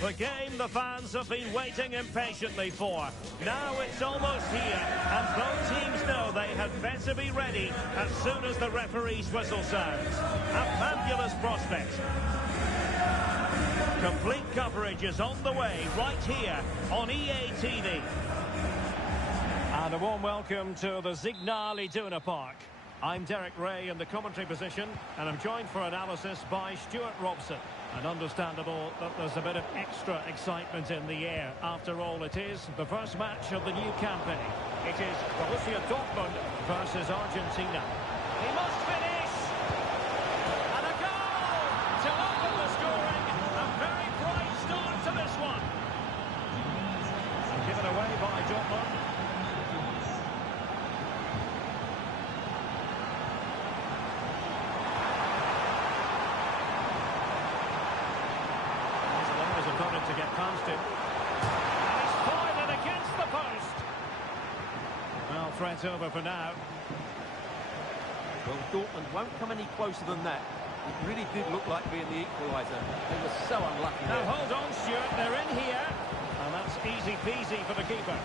The game the fans have been waiting impatiently for. Now it's almost here, and both teams know they had better be ready as soon as the referee's whistle sounds. A fabulous prospect. Complete coverage is on the way right here on EA TV. And a warm welcome to the Signal Iduna Park. I'm Derek Ray in the commentary position, and I'm joined for analysis by Stuart Robson. And understandable that there's a bit of extra excitement in the air. After all, it is the first match of the new campaign. It is Borussia Dortmund versus Argentina. He must finish! And a goal to open the scoring. A very bright start to this one. And given away by Dortmund. To get past him. And he's fired it against the post. Well, threat over for now. Well, Dortmund won't come any closer than that. It really did look like being the equaliser. They were so unlucky now there. Hold on, Stuart. They're in here. And that's easy peasy for the keeper.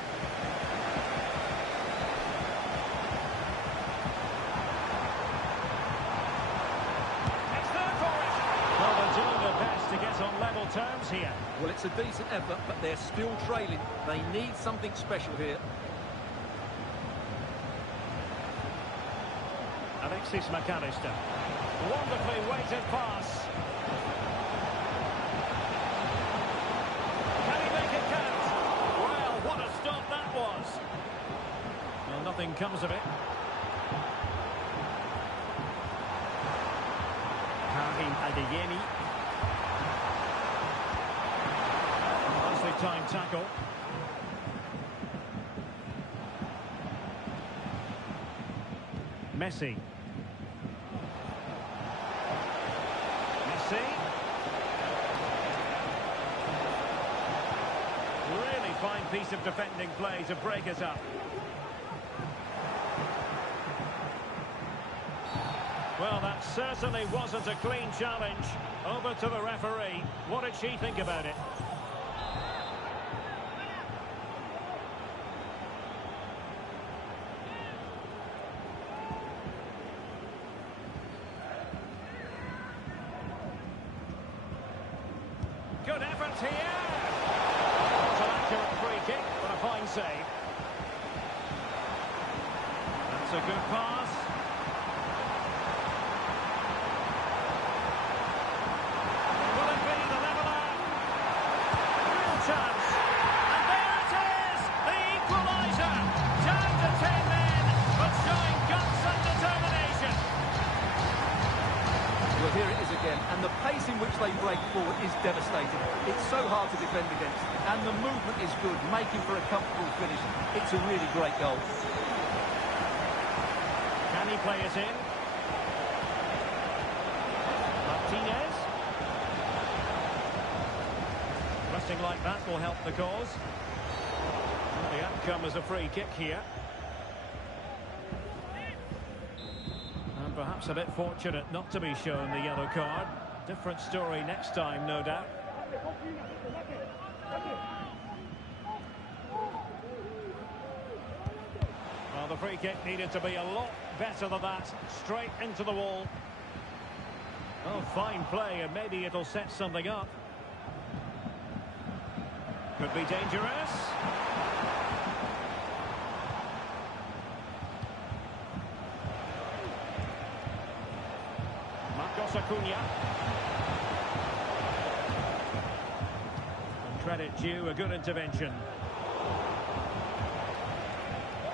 To get on level terms here. Well, it's a decent effort, but they're still trailing. They need something special here. Alexis McAllister. Wonderfully weighted pass. Can he make it count? Well, what a stop that was. Well, nothing comes of it. Karim Adeyemi. Time tackle. Messi. Really fine piece of defending play to break it up. Well, that certainly wasn't a clean challenge. Over to the referee. What did she think about it? Good effort here. Not an accurate free kick, but a fine save. That's a good pass. Will it be the leveller? Real chance. And there it is! The equaliser! Down to 10 men, but showing guts and determination. Well, here it is again, and the pace in which they break forward is devastating. It's so hard to defend against, and the movement is good, making for a comfortable finish. It's a really great goal. Can he play it in? Martinez. Pressing like that will help the cause. Well, the outcome is a free kick here. And perhaps a bit fortunate not to be shown the yellow card. Different story next time, no doubt. Well, the free kick needed to be a lot better than that. Straight into the wall. Oh, fine play, and maybe it'll set something up. Could be dangerous. Marcos Acuna. Credit due, a good intervention.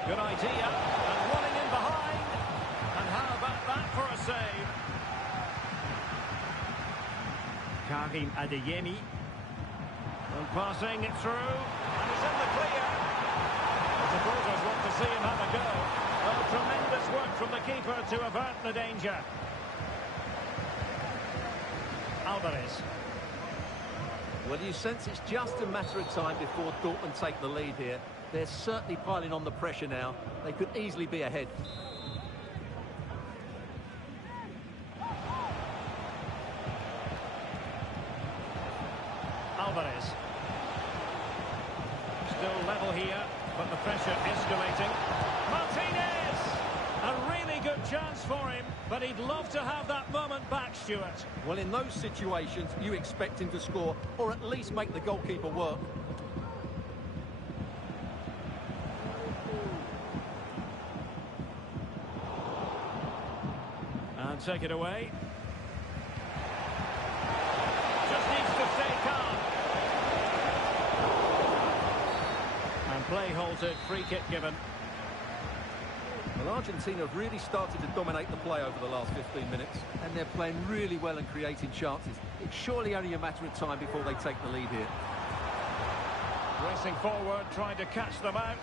Good idea, and running in behind. And how about that for a save? Karim Adeyemi. And passing it through, and he's in the clear. The supporters want to see him have a go. Well, tremendous work from the keeper to avert the danger. Alvarez. Well, you sense it's just a matter of time before Dortmund take the lead here. They're certainly piling on the pressure now. They could easily be ahead. Alvarez. Still level here, but the pressure escalating. Martinez! A really good chance for him, but he'd love to have that moment back, Stuart. Well, in those situations, you expect him to score, or at least make the goalkeeper work. And take it away. Just needs to stay calm. And play halted, free kick given. Well, Argentina have really started to dominate the play over the last 15 minutes, and they're playing really well and creating chances. It's surely only a matter of time before they take the lead here. Racing forward, trying to catch them out.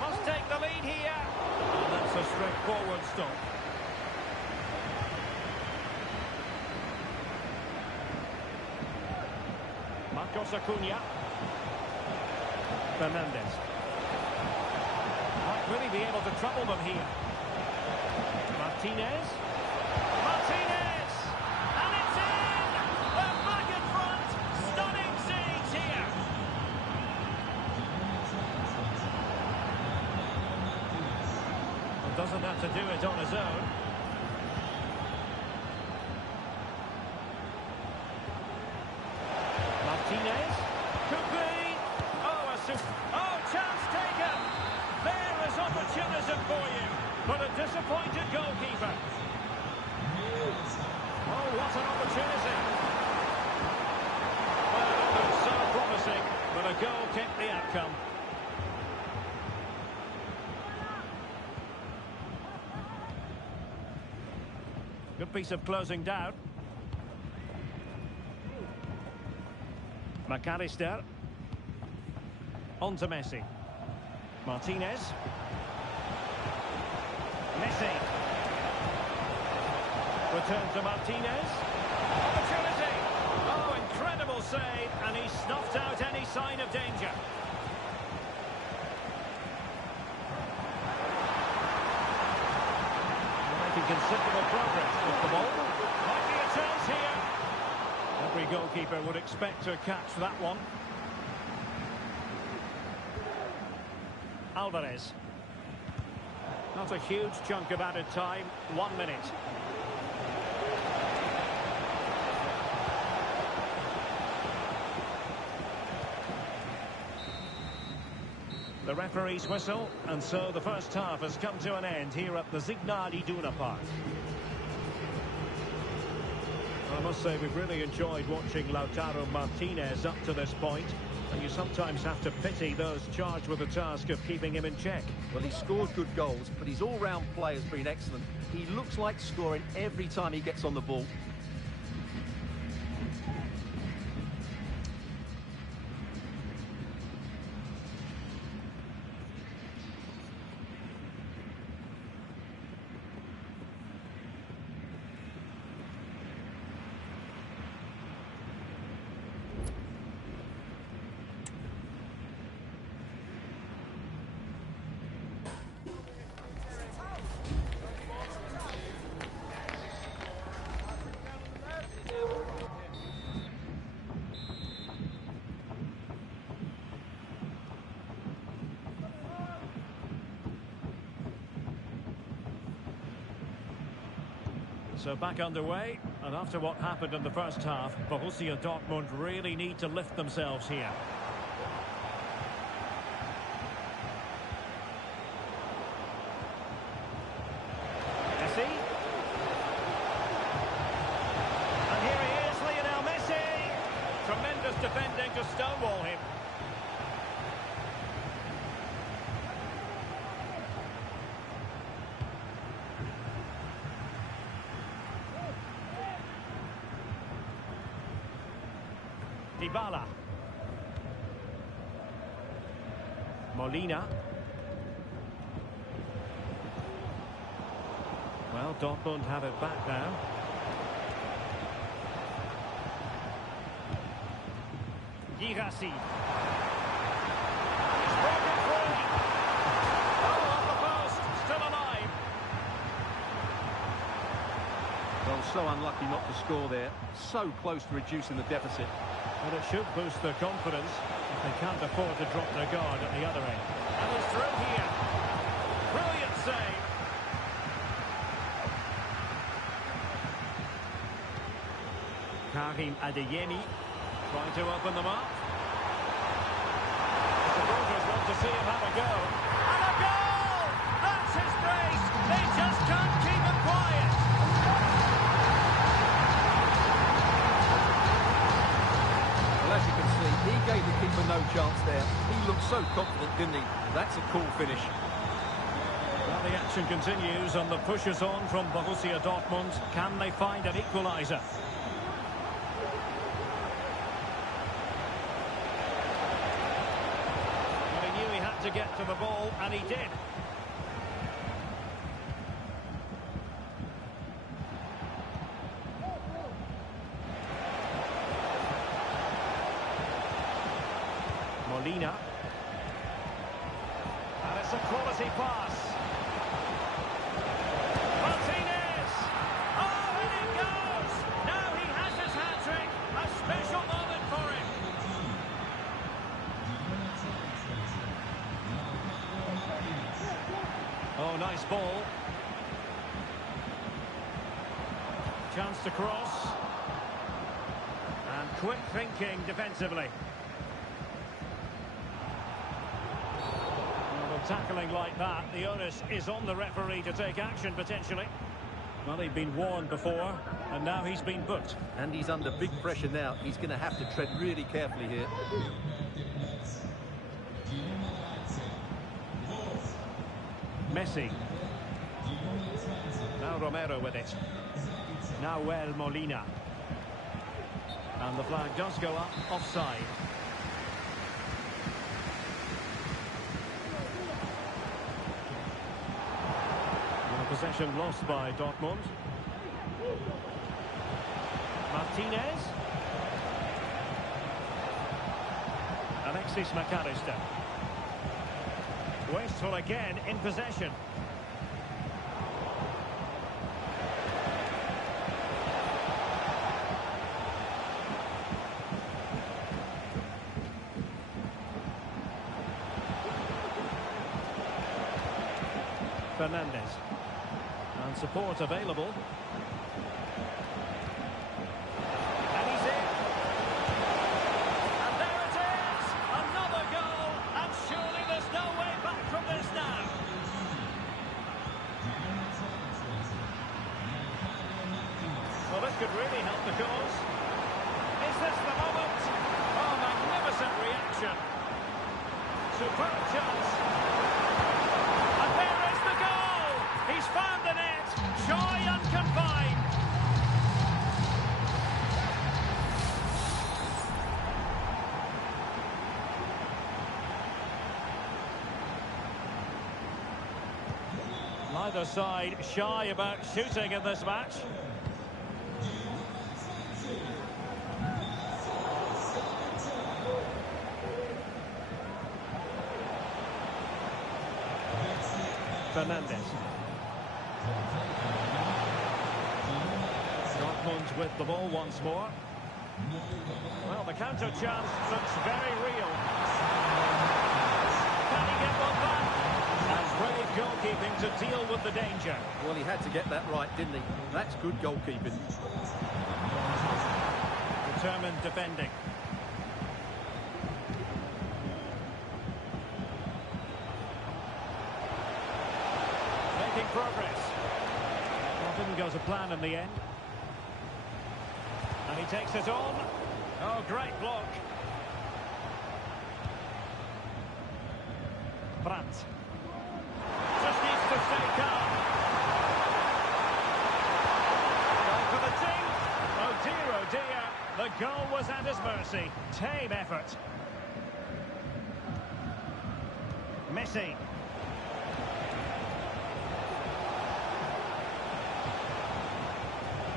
Must take the lead here. And that's a straightforward stop. Marcos Acuna. Fernandez. Might really be able to trouble them here. Martinez. Martinez! And it's in! They're back in front! Stunning scenes here! Well, doesn't have to do it on his own. Martinez. Could be. Oh, chance taken! There is opportunism for you, but a disappointed goalkeeper. Oh, what an opportunity. Well, it looked so promising, but a goal kept the outcome. Good piece of closing down. McAllister. On to Messi. Martinez. Messi. Return to Martinez. Opportunity. Oh, incredible save, and he snuffed out any sign of danger. They're making considerable progress with the ball. Might be a chance here. Every goalkeeper would expect to catch that one. Alvarez. Not a huge chunk of added time. 1 minute. The referee's whistle, and so the first half has come to an end here at the Signal Iduna Park. I must say we've really enjoyed watching Lautaro Martinez up to this point. And you sometimes have to pity those charged with the task of keeping him in check. Well, he scored good goals, but his all-round play has been excellent. He looks like scoring every time he gets on the ball. So back underway, and after what happened in the first half, Borussia Dortmund really need to lift themselves here. Messi. And here he is, Lionel Messi. Tremendous defending to stonewall him. Dybala. Molina. Well, Dortmund have it back now. Girassi. It's broken free. Oh, off the post. Still alive. Well, so unlucky not to score there. So close to reducing the deficit. But it should boost their confidence. They can't afford to drop their guard at the other end. And it's through here. Brilliant save. Karim Adeyemi trying to open them up. The supporters want to see him have a go. And a goal! That's his brace! They just can't keep him quiet. Well, as you can see, he gave the keeper no chance there. He looked so confident, didn't he? That's a cool finish. Well, the action continues and the push is on from Borussia Dortmund. Can they find an equaliser? To get to the ball, and he did. Molina. And it's a quality pass. Martinez! Oh, and it goes! Now he has his hat-trick. A special moment for him. Oh, nice ball. Chance to cross. And quick thinking defensively. Well, with tackling like that, the onus is on the referee to take action potentially. Well, he'd been warned before, and now he's been booked. And he's under big pressure now. He's going to have to tread really carefully here. Messi. Now Romero with it. Now Molina. And the flag does go up, offside. And possession lost by Dortmund. Martinez. Alexis McAllister. Wasteful again in possession. Fernandez. And support available. And he's in. And there it is! Another goal! And surely there's no way back from this now. Well, this could really help the cause. Is this the moment? Oh, magnificent reaction. Superb chance. And there is the goal! He's found the net. Joy unconfined. Neither side shy about shooting in this match. Fernandez. Dortmund with the ball once more. Well, the counter chance looks very real. Can he get one back? And brave goalkeeping to deal with the danger. Well, he had to get that right, didn't he? That's good goalkeeping. Determined defending. Making progress. Well, didn't go to plan in the end. And he takes it on. Oh, great block. Brandt. Just needs to stay calm. Goal for the team. Oh dear. The goal was at his mercy. Tame effort. Messi.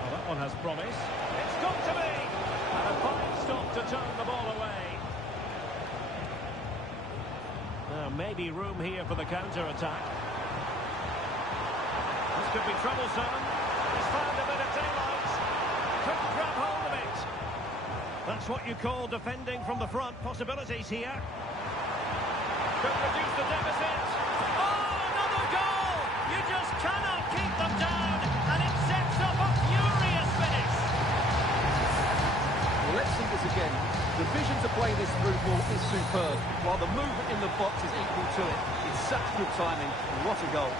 Well, that one has promise. It's got to be. And a fine stop to turn the ball away. Now, maybe room here for the counter-attack. This could be troublesome. He's found a bit of daylight. That's what you call defending from the front. Possibilities here. Could reduce the deficit. Oh, another goal! You just cannot keep them down, and it sets up a furious finish. Well, let's see this again. The vision to play this through ball is superb, while the movement in the box is equal to it. It's such good timing. What a goal.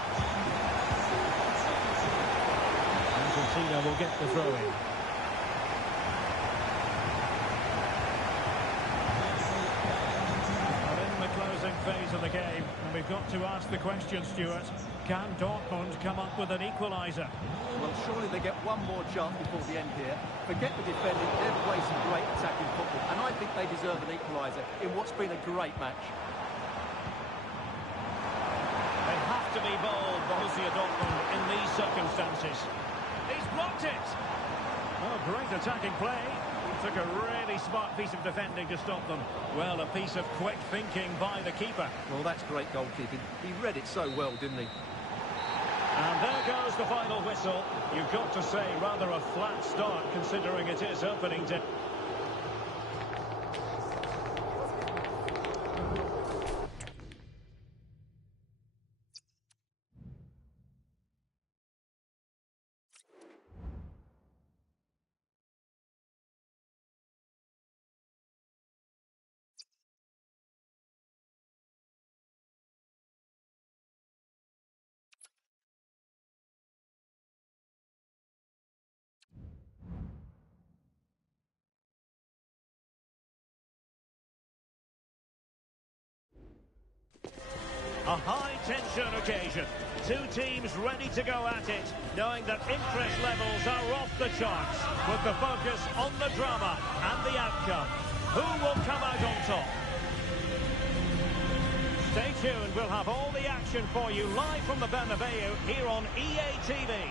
Argentina will get the throw-in. Phase of the game, and we've got to ask the question, Stuart, can Dortmund come up with an equaliser? Well, surely they get one more chance before the end here. Forget the defending, they've played some great attacking football, and I think they deserve an equaliser in what's been a great match. They have to be bold, Borussia Dortmund, in these circumstances. He's blocked it! Oh, great attacking play. Took a really smart piece of defending to stop them. Well, a piece of quick thinking by the keeper. Well, that's great goalkeeping. He read it so well, didn't he? And there goes the final whistle. You've got to say, rather a flat start, considering it is opening day. A high-tension occasion. Two teams ready to go at it, knowing that interest levels are off the charts, with the focus on the drama and the outcome. Who will come out on top? Stay tuned, we'll have all the action for you live from the Bernabeu here on EA TV.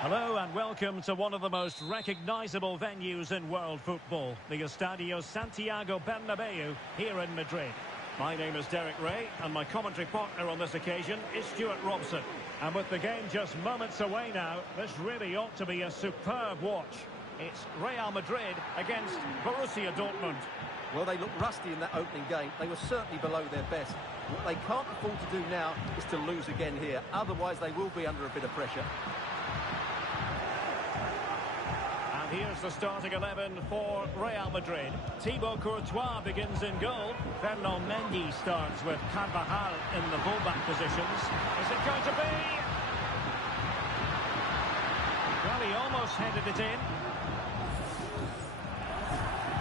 Hello and welcome to one of the most recognisable venues in world football, the Estadio Santiago Bernabeu here in Madrid. My name is Derek Ray, and my commentary partner on this occasion is Stuart Robson. And with the game just moments away now, this really ought to be a superb watch. It's Real Madrid against Borussia Dortmund. Well, they looked rusty in that opening game. They were certainly below their best. What they can't afford to do now is to lose again here. Otherwise, they will be under a bit of pressure. Here's the starting 11 for Real Madrid. Thibaut Courtois begins in goal. Fernand Mendy starts with Carvajal in the fullback positions. Is it going to be? Well, he almost headed it in.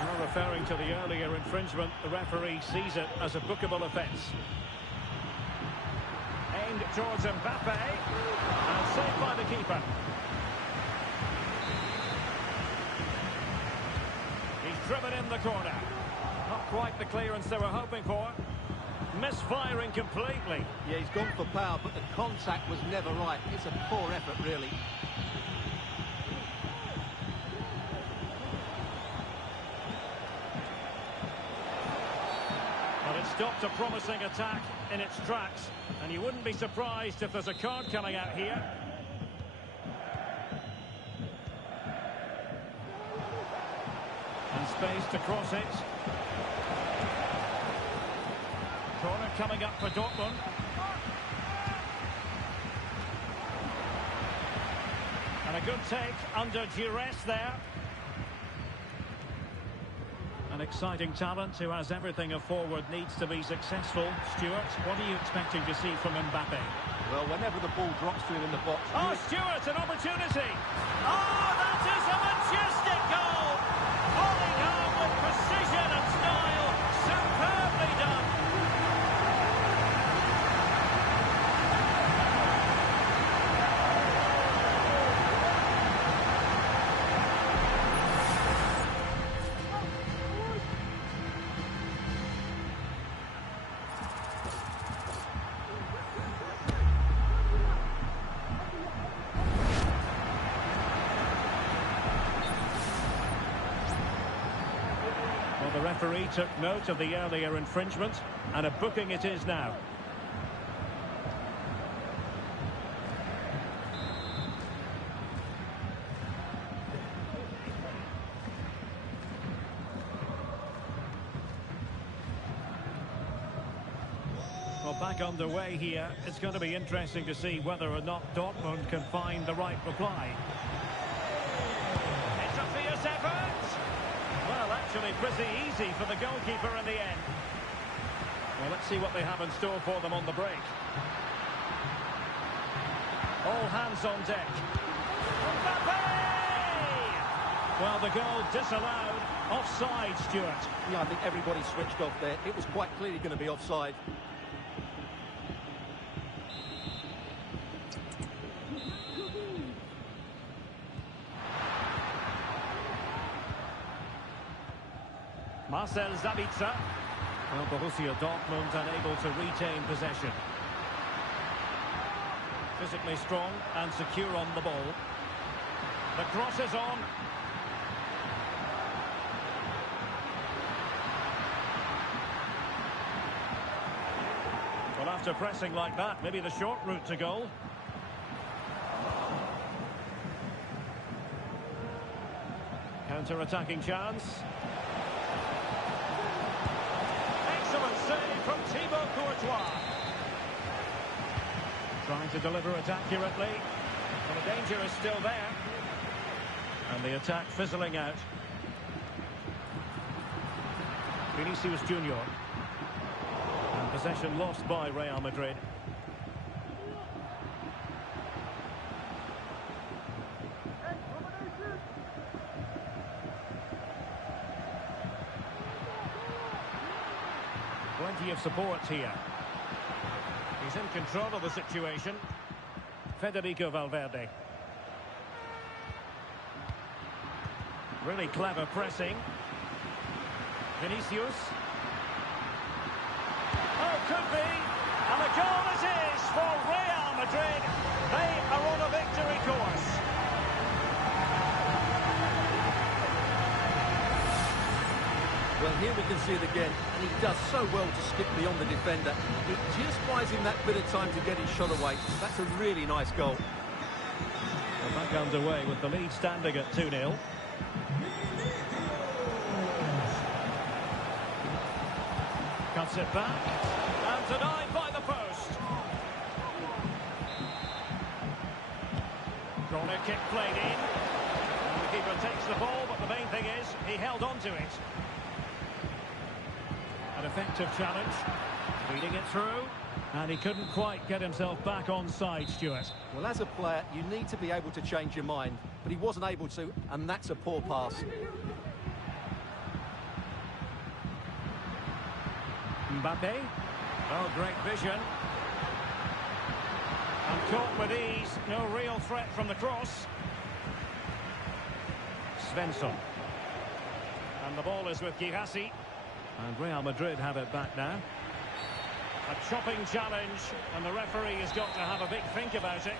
Now referring to the earlier infringement, the referee sees it as a bookable offence. Aimed towards Mbappe. And saved by the keeper. Driven in the corner. Not quite the clearance they were hoping for. Misfiring completely. Yeah, he's gone for power, but the contact was never right. It's a poor effort, really. But it stopped a promising attack in its tracks. And you wouldn't be surprised if there's a card coming out here. And space to cross it. Corner coming up for Dortmund. And a good take under duress there. An exciting talent who has everything a forward needs to be successful. Stuart, what are you expecting to see from Mbappe? Well, whenever the ball drops to him in the box... Oh, Stuart, an opportunity! Oh, that is a majestic goal! Falling home with precision and style. Superbly done. The referee took note of the earlier infringement, and a booking it is now. back underway here. It's going to be interesting to see whether or not Dortmund can find the right reply. It's a fierce effort. Well, actually pretty easy for the goalkeeper in the end. Well, let's see what they have in store for them on the break. All hands on deck. Mbappe! Well, the goal disallowed. Offside, Stuart. Yeah, I think everybody switched off there. It was quite clearly going to be offside. Marcel Sabitzer. Well, Borussia Dortmund unable to retain possession. Physically strong and secure on the ball. The cross is on. Well, after pressing like that, maybe the short route to goal. Counter-attacking chance. Excellent save from Thibaut Courtois. Trying to deliver it accurately. Well, the danger is still there. And the attack fizzling out. Vinicius Junior. And possession lost by Real Madrid. Plenty of support here. He's in control of the situation. Federico Valverde. Really clever pressing. Vinicius. Oh, could be. And the goal it is for Real Madrid. They are on a victory course. Well, here we can see it again, and he does so well to skip beyond the defender. It just buys him that bit of time to get his shot away. That's a really nice goal. We're back underway with the lead standing at 2-0. Cuts it back, and denied by the post. Corner kick played in. The keeper takes the ball, but the main thing is he held on to it. An effective challenge, feeding it through, and he couldn't quite get himself back on side, Stuart. Well, as a player, you need to be able to change your mind, but he wasn't able to, and that's a poor pass. Mbappe. Oh, great vision. And caught with ease. No real threat from the cross. Svensson. And the ball is with Girassi. And Real Madrid have it back now. A chopping challenge, and the referee has got to have a big think about it.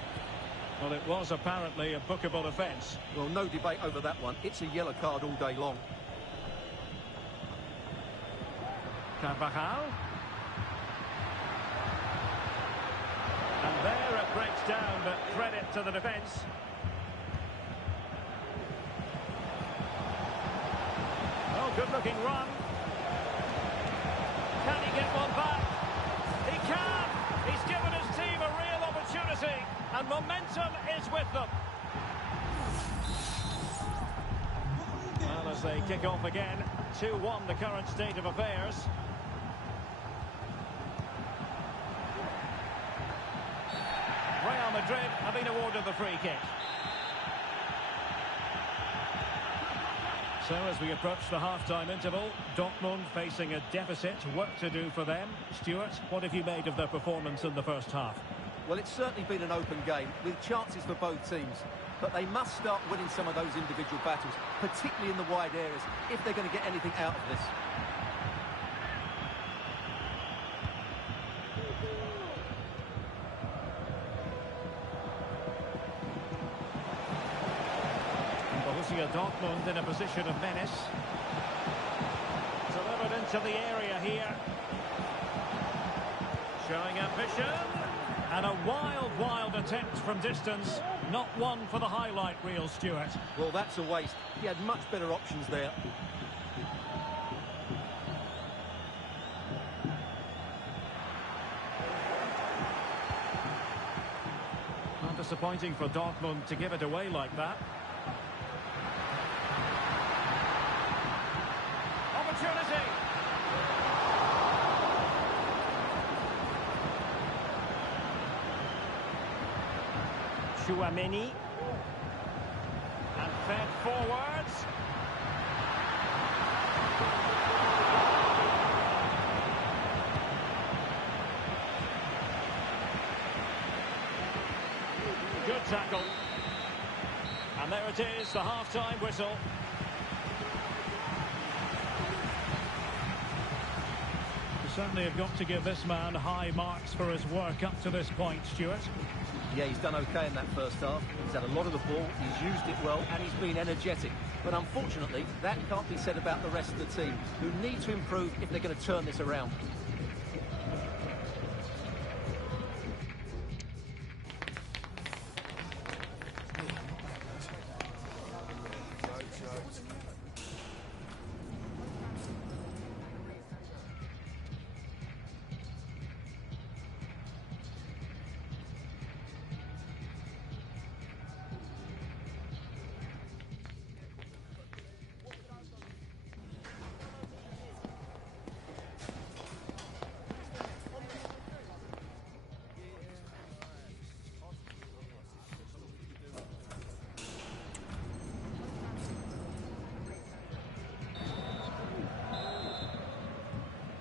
Well, it was apparently a bookable offence. Well, no debate over that one. It's a yellow card all day long. Carvajal. And there it breaks down, but credit to the defence. Oh, good-looking run. Can he get one back? He can! He's given his team a real opportunity, and momentum is with them. Well, as they kick off again, 2-1 the current state of affairs. Real Madrid have been awarded the free kick. So as we approach the half-time interval, Dortmund facing a deficit, work to do for them. Stuart, what have you made of their performance in the first half? Well, it's certainly been an open game, with chances for both teams. But they must start winning some of those individual battles, particularly in the wide areas, if they're going to get anything out of this. Borussia Dortmund in a position of menace. Delivered into the area here. Showing ambition. And a wild attempt from distance. Not one for the highlight reel, Stuart. Well, that's a waste. He had much better options there. disappointing for Dortmund to give it away like that. Opportunity! Chouameni. And fed forwards. Good tackle. And there it is, the half-time whistle. You certainly have got to give this man high marks for his work up to this point, Stuart. Yeah, he's done okay in that first half. He's had a lot of the ball, he's used it well, and he's been energetic. But unfortunately, that can't be said about the rest of the team, who need to improve if they're going to turn this around.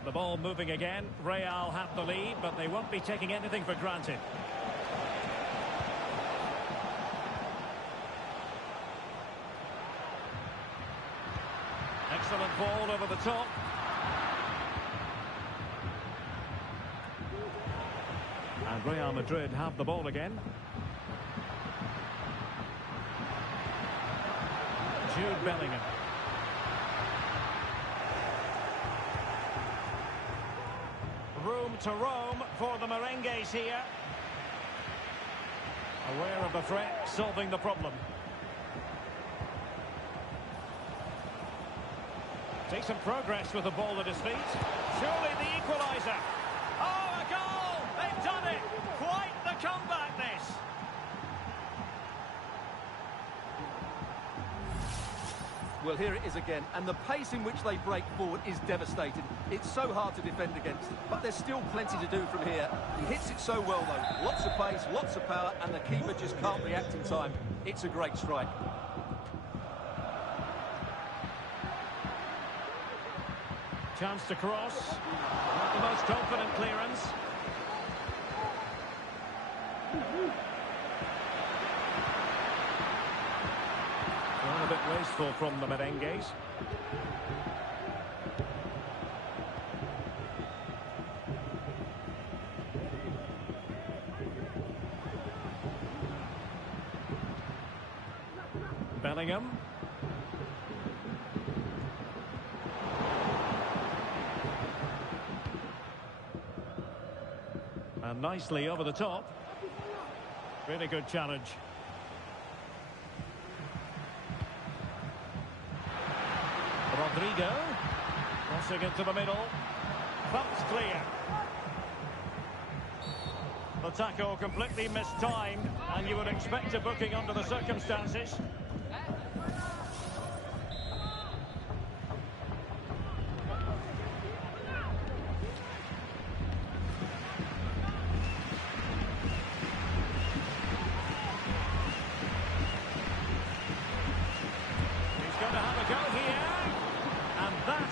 The ball moving again. Real have the lead, but they won't be taking anything for granted. Excellent ball over the top. And Real Madrid have the ball again. Jude Bellingham. Room to roam for the Merengues here. Aware of the threat, solving the problem. Decent progress with the ball at his feet. Surely the equaliser. Oh, a goal! They've done it! Quite the comeback, this! Well, here it is again, and the pace in which they break forward is devastating. It's so hard to defend against, but there's still plenty to do from here. He hits it so well, though. Lots of pace, lots of power, and the keeper just can't react in time. It's a great strike. Chance to cross. Not the most confident clearance. Well, a bit wasteful from the Merengues. Bellingham. And nicely over the top. Really good challenge. Rodrigo. Crossing into the middle. Bumps clear. The tackle completely mistimed, and you would expect a booking under the circumstances.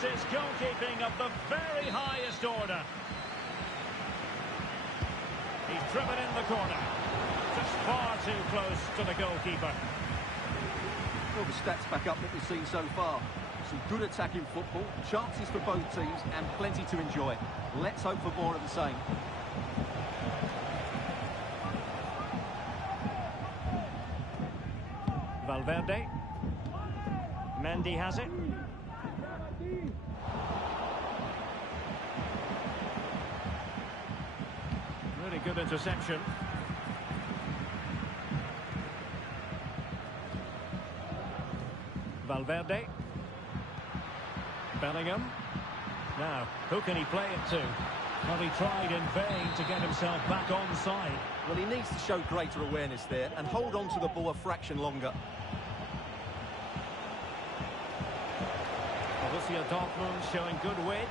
Is goalkeeping of the very highest order. He's driven in the corner. Just far too close to the goalkeeper. Well, the stats back up what we've seen so far. Some good attacking football, chances for both teams, and plenty to enjoy. Let's hope for more of the same. Valverde. Mendy has it. Really good interception. Valverde. Bellingham. Now, who can he play it to? Well, he tried in vain to get himself back onside. Well, he needs to show greater awareness there and hold on to the ball a fraction longer. Borussia Dortmund showing good wit.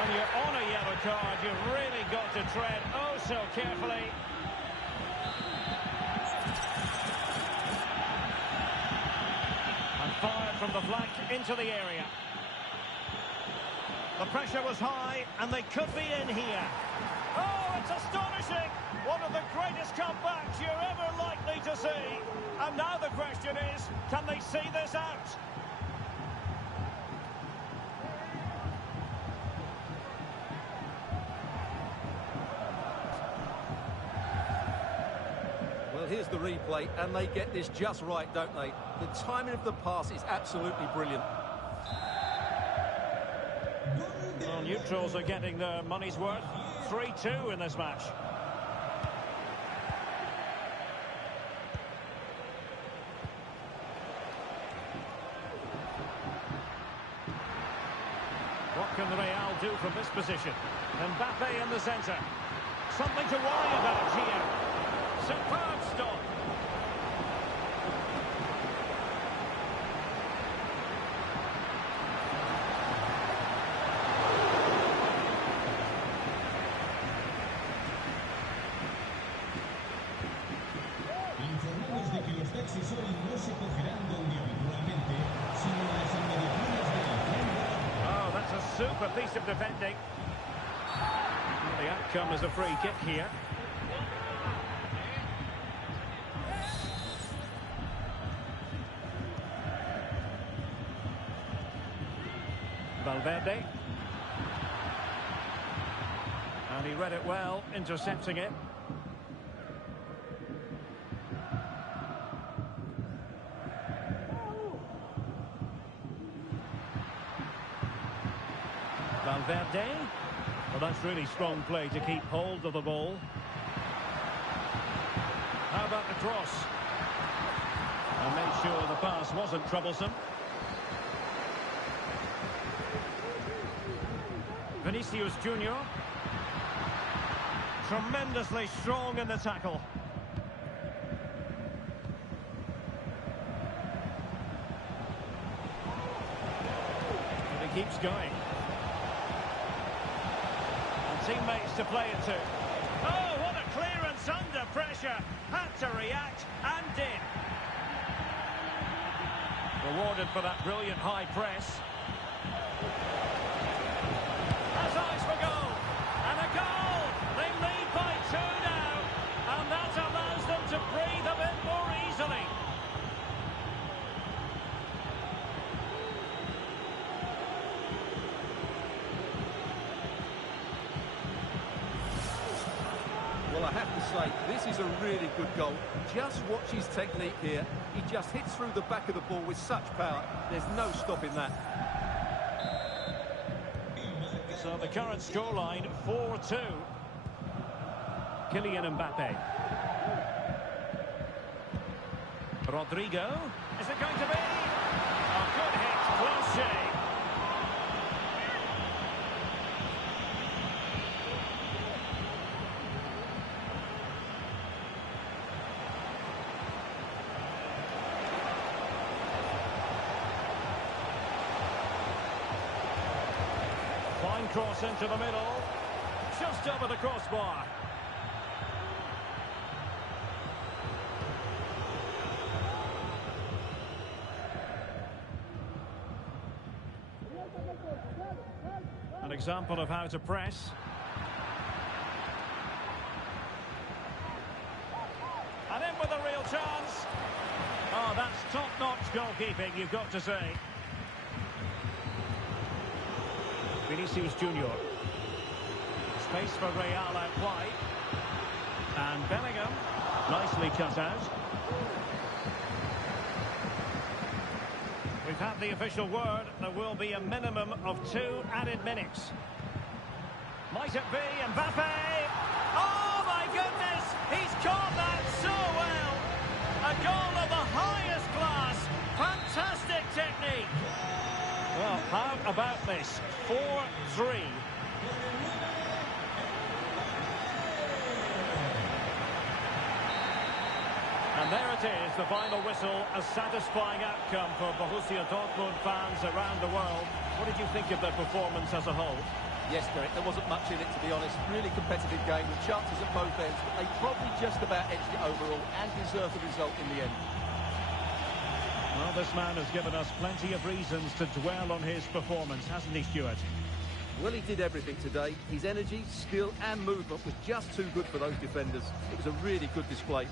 When you're on a yellow card, you've really got to tread oh so carefully. And fired from the flank into the area. The pressure was high, and they could be in here. Oh, it's astonishing! One of the greatest comebacks you're ever likely to see. And now the question is, can they see this out? Well, here's the replay, and they get this just right, don't they? The timing of the pass is absolutely brilliant. Well, neutrals are getting their money's worth. 3-2 in this match. What can the Real do from this position? Mbappe in the centre. Something to worry about here. Superb stop. Informamos de que los taxis hoy no se cogerán donde habitualmente, sino en las inmediaciones del centro. Oh, that's a super piece of defending. The outcome is a free kick here. Valverde. And he read it well, intercepting it. Valverde. Well, that's really strong play to keep hold of the ball. How about the cross? And made sure the pass wasn't troublesome. Vinicius Junior. Tremendously strong in the tackle. And he keeps going. Teammates to play it to. Oh, what a clearance under pressure. Had to react and did. Rewarded for that brilliant high press. Has eyes for goal. And a goal. They lead by 2 now. And that allows them to breathe a bit more easily. Well, I have to say, this is a really good goal. Just watch his technique here. He just hits through the back of the ball with such power. There's no stopping that. So the current scoreline, 4-2. Kylian Mbappe. Rodrigo. Is it going to be? A good hit, close shave. Fine cross into the middle. Just over the crossbar. An example of how to press. And in with a real chance. Oh, that's top-notch goalkeeping, you've got to say. Vinicius Junior. Space for Real out wide. And Bellingham. Nicely cut out. We've had the official word. There will be a minimum of 2 added minutes. Might it be Mbappe? Oh, my goodness! He's caught that so well! A goal of the highest class. Fantastic technique. Well, how about the this. 4-3. And there it is, the final whistle, a satisfying outcome for Borussia Dortmund fans around the world. What did you think of their performance as a whole? Yes, Derek, there wasn't much in it, to be honest. Really competitive game with chances at both ends, but they probably just about edged it overall and deserved the result in the end. Well, this man has given us plenty of reasons to dwell on his performance, hasn't he, Stuart? Well, he did everything today. His energy, skill and movement was just too good for those defenders. It was a really good display.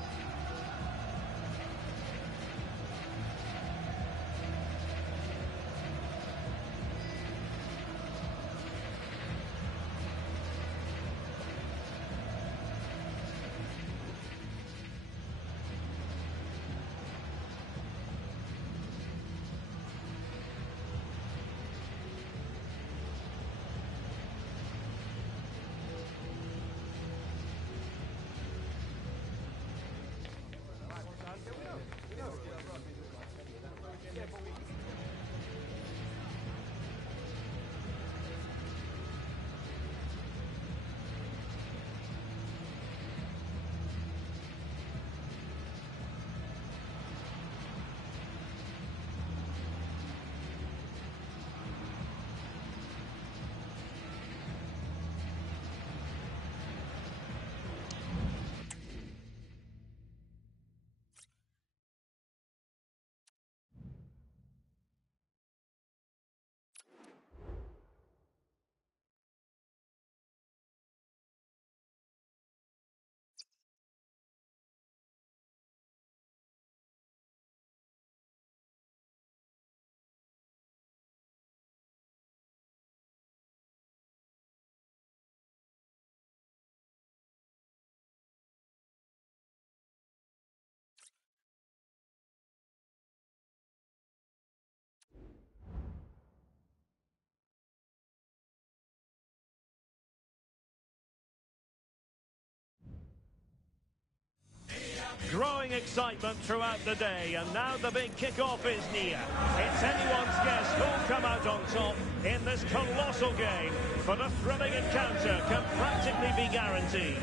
Growing excitement throughout the day, and now the big kick-off is near. It's anyone's guess who'll come out on top in this colossal game, but a thrilling encounter can practically be guaranteed.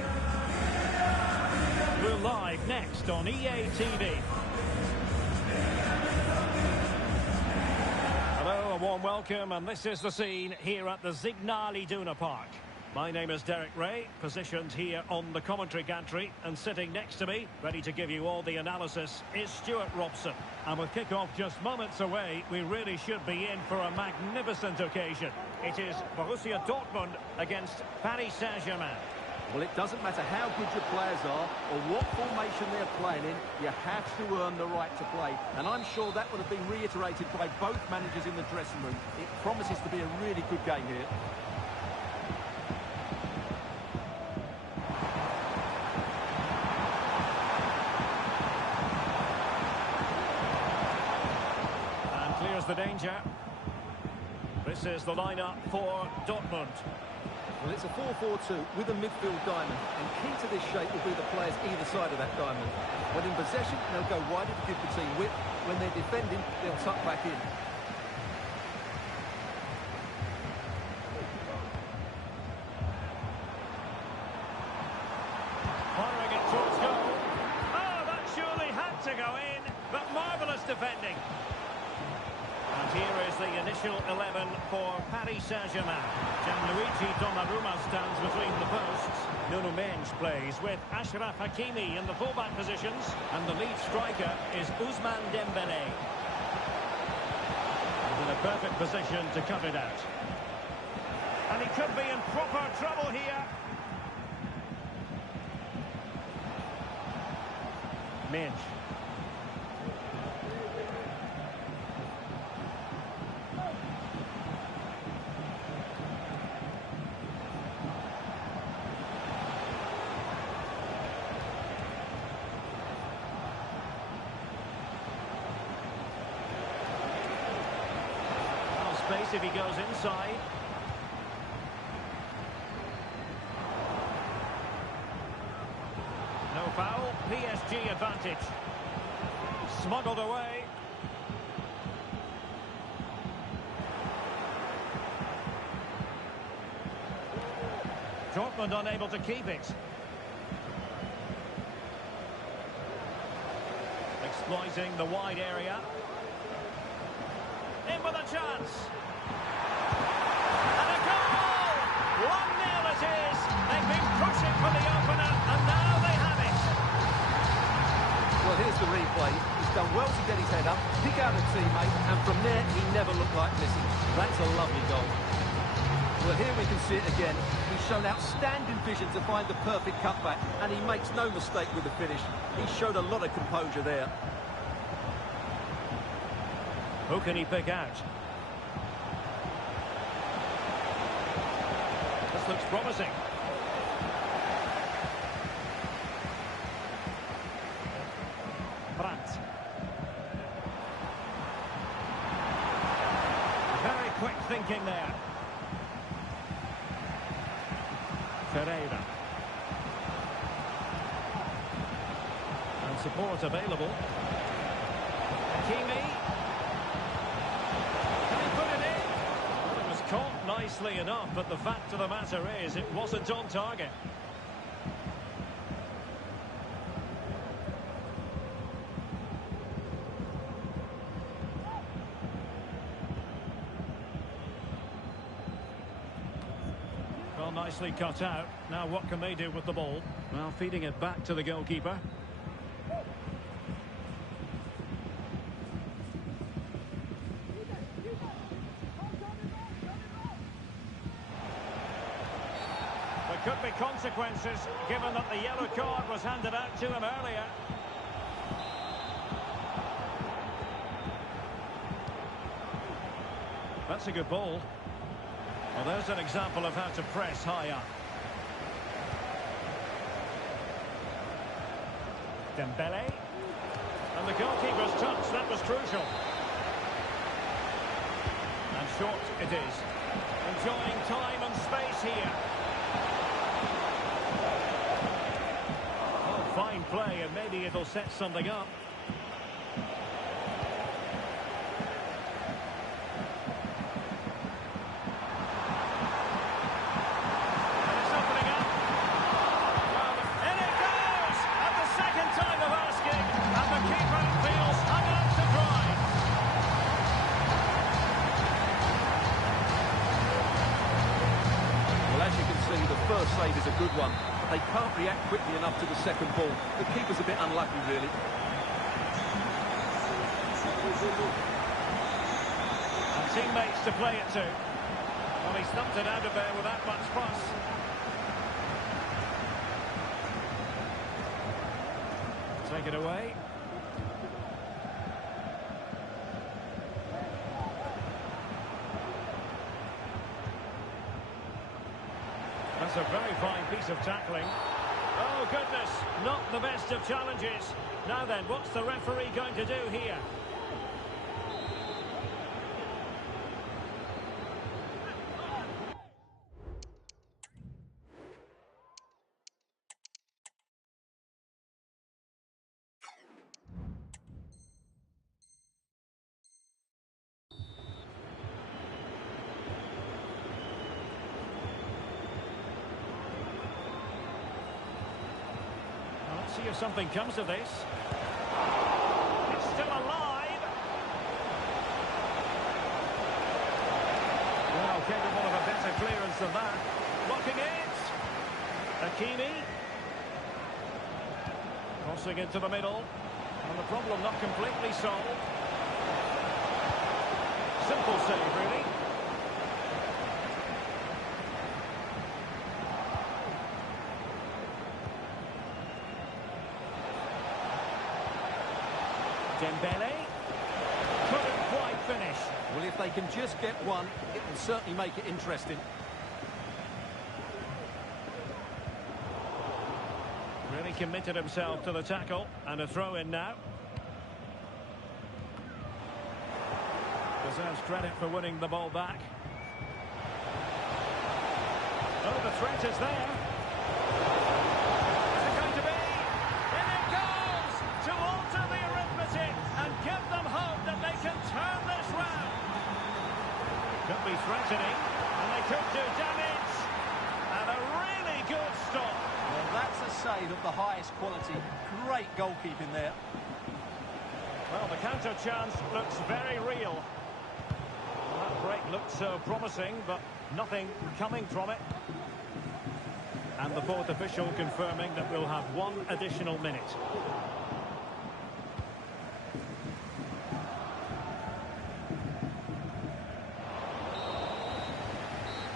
We're live next on EA TV. Hello, a warm welcome, and this is the scene here at the Signal Iduna Park. My name is Derek Ray, positioned here on the commentary gantry, and sitting next to me, ready to give you all the analysis, is Stuart Robson. And with kick-off just moments away, we really should be in for a magnificent occasion. It is Borussia Dortmund against Paris Saint-Germain. Well, it doesn't matter how good your players are or what formation they're playing in, you have to earn the right to play. And I'm sure that would have been reiterated by both managers in the dressing room. It promises to be a really good game here. The danger. This is the lineup for Dortmund. Well, it's a 4-4-2 with a midfield diamond, and key to this shape will be the players either side of that diamond. When in possession, they'll go wider to give the team width. When they're defending, they'll tuck back in. Firing it towards goal. Oh, that surely had to go in, but marvellous defending. And here is the initial 11 for Paris Saint-Germain. Gianluigi Donnarumma stands between the posts. Nuno Mendes plays with Achraf Hakimi in the fullback positions. And the lead striker is Ousmane Dembélé. And in a perfect position to cut it out. And he could be in proper trouble here. Mendes. Space if he goes inside. No foul, PSG advantage. Smuggled away. Scotland unable to keep it. Exploiting the wide area. In with a chance. And a goal! 1-0 it is. They've been pushing for the opener, and now they have it. Well, here's the replay. He's done well to get his head up, pick out a teammate, and from there, he never looked like missing. That's a lovely goal. Well, here we can see it again. He's shown outstanding vision to find the perfect cutback, and he makes no mistake with the finish. He showed a lot of composure there. Who can he pick out? This looks promising. Brandt. Very quick thinking there. Ferreira. And support available. Hakimi. Caught nicely enough, but the fact of the matter is it wasn't on target. Well, nicely cut out. Now what can they do with the ball? Well, feeding it back to the goalkeeper. There could be consequences, given that the yellow card was handed out to him earlier. That's a good ball. Well, there's an example of how to press high up. Dembele. And the goalkeeper's touch, that was crucial. And short it is. Enjoying time and space here. Oh, fine play, and maybe it'll set something up. First save is a good one. They can't react quickly enough to the second ball. The keeper's a bit unlucky, really. And teammates to play it to. Well, he stumped it out of there without much fuss. Take it away. That's a very fine piece of tackling. Oh, goodness, not the best of challenges. Now then, what's the referee going to do here? See if something comes of this. It's still alive. Well, capable of a better clearance than that. Blocking it. Hakimi. Crossing into the middle. And the problem not completely solved. Simple save, really. Dembele couldn't quite finish. Well, if they can just get one, it will certainly make it interesting. Really committed himself to the tackle, and a throw-in now. Deserves credit for winning the ball back. Oh, the threat is there. Is it going to be? In it goes to alter the arithmetic and give them hope that they can turn this round. Could be threatening, and they could do damage. And a really say that the highest quality. Great goalkeeping there. Well, the counter chance looks very real. That break looked so promising, but nothing coming from it. And the fourth official confirming that we'll have one additional minute.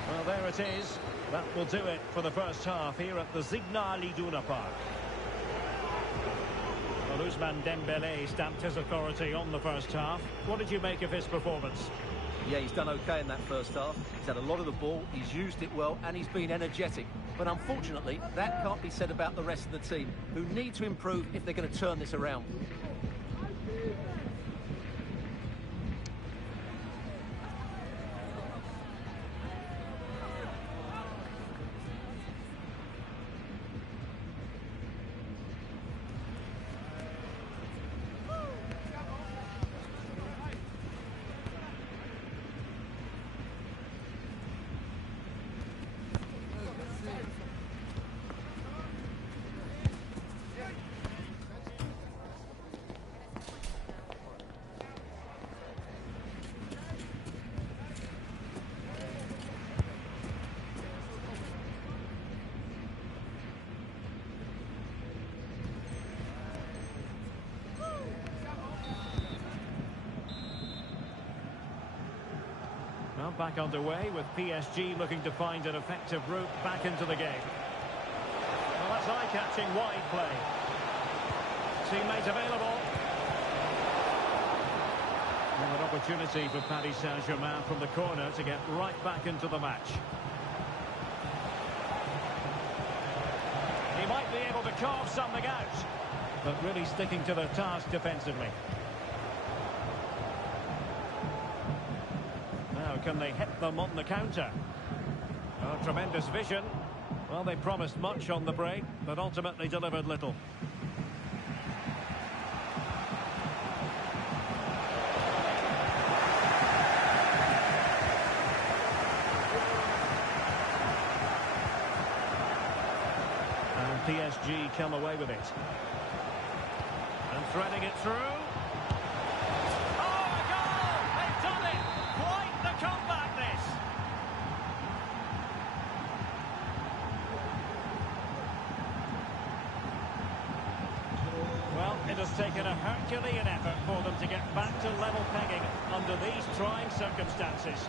Well, there it is. That will do it for the first half here at the Signal Iduna Park. Well, Ousmane Dembélé stamped his authority on the first half. What did you make of his performance? Yeah, he's done okay in that first half. He's had a lot of the ball, he's used it well, and he's been energetic. But unfortunately, that can't be said about the rest of the team, who need to improve if they're going to turn this around. Well, back underway with PSG looking to find an effective route back into the game. Well, that's eye-catching wide play. Teammate available. And an opportunity for Paris Saint-Germain from the corner to get right back into the match. He might be able to carve something out, but really sticking to their task defensively. Can they hit them on the counter? Oh, tremendous vision. Well, they promised much on the break, but ultimately delivered little. And PSG come away with it. And threading it through. Comeback this. Well, it has taken a Herculean effort for them to get back to level pegging under these trying circumstances.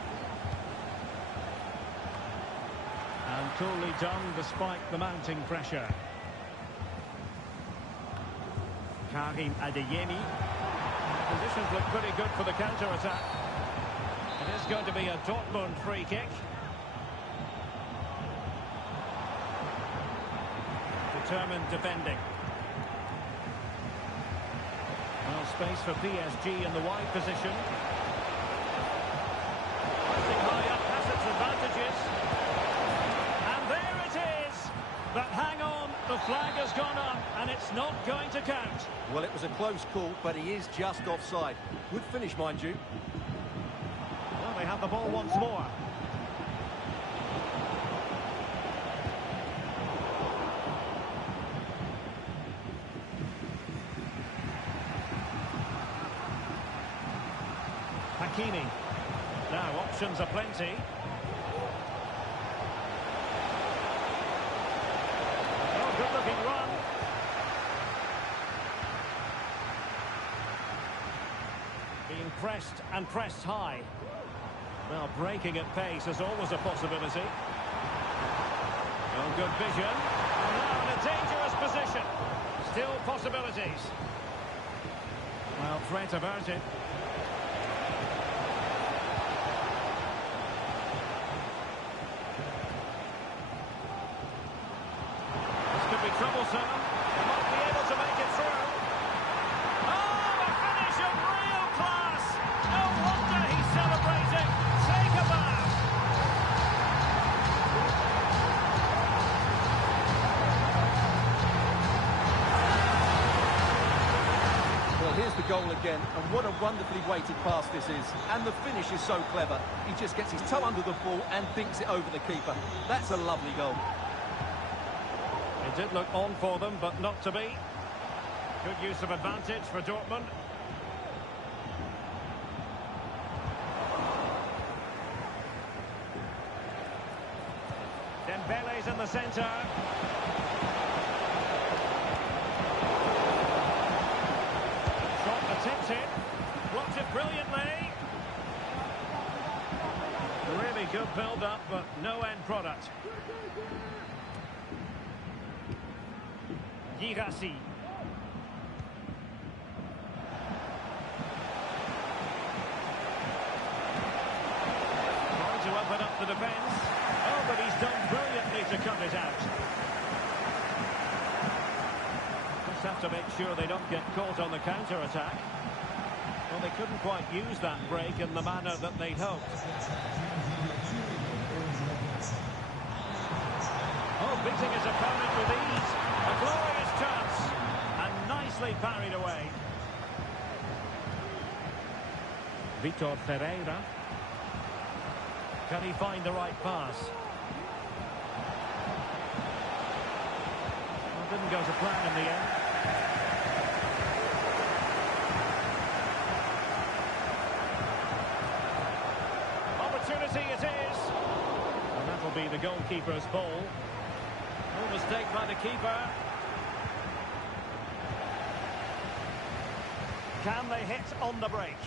And coolly done despite the mounting pressure. Karim Adeyemi. Conditions look pretty good for the counter-attack. It is going to be a Dortmund free kick. Determined defending. Well, space for PSG in the wide position. Pressing high up has its advantages. And there it is. But hang on, the flag has gone up and it's not going to count. Well, it was a close call, but he is just offside. Good finish, mind you. They have the ball once more. Hakimi. Now options are plenty. Oh, good-looking run. Being pressed and pressed high. Well, breaking at pace is always a possibility. Well, good vision. And now in a dangerous position. Still possibilities. Well, threat averted. This could be troublesome. They might be able to make it through. Oh, a finish of real class. No wonder he's celebrating. Take a bow. Well, here's the goal again, and what a wonderfully weighted pass this is. And the finish is so clever. He just gets his toe under the ball and dinks it over the keeper. That's a lovely goal. It did look on for them, but not to be. Good use of advantage for Dortmund. Dembele's in the centre. Shot attempted. Blocked it brilliantly. Really good build-up, but no end product. Girassi. Trying to open up the defence. Oh, but he's done brilliantly to cut it out. Just have to make sure they don't get caught on the counter-attack. Well, they couldn't quite use that break in the manner that they'd hoped. Oh, beating his opponent with ease. A glorious chance. And nicely parried away. Vitor Ferreira. Can he find the right pass? Well, didn't go to plan in the end. Opportunity it is. And that'll be the goalkeeper's ball. No mistake by the keeper. Can they hit on the break?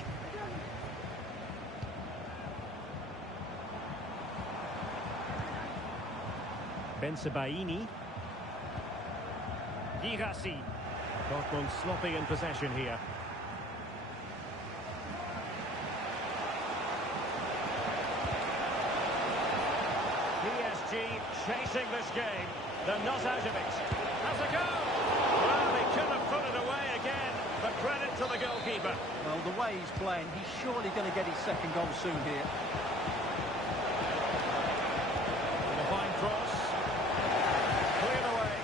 Bensebaini. Girassi. Dortmund sloppy in possession here. PSG chasing this game. They're not out of it. Has a go. Well, they could have put it away again, but credit to the goalkeeper. Well, the way he's playing, he's surely going to get his second goal soon here. And a fine cross. Cleared away.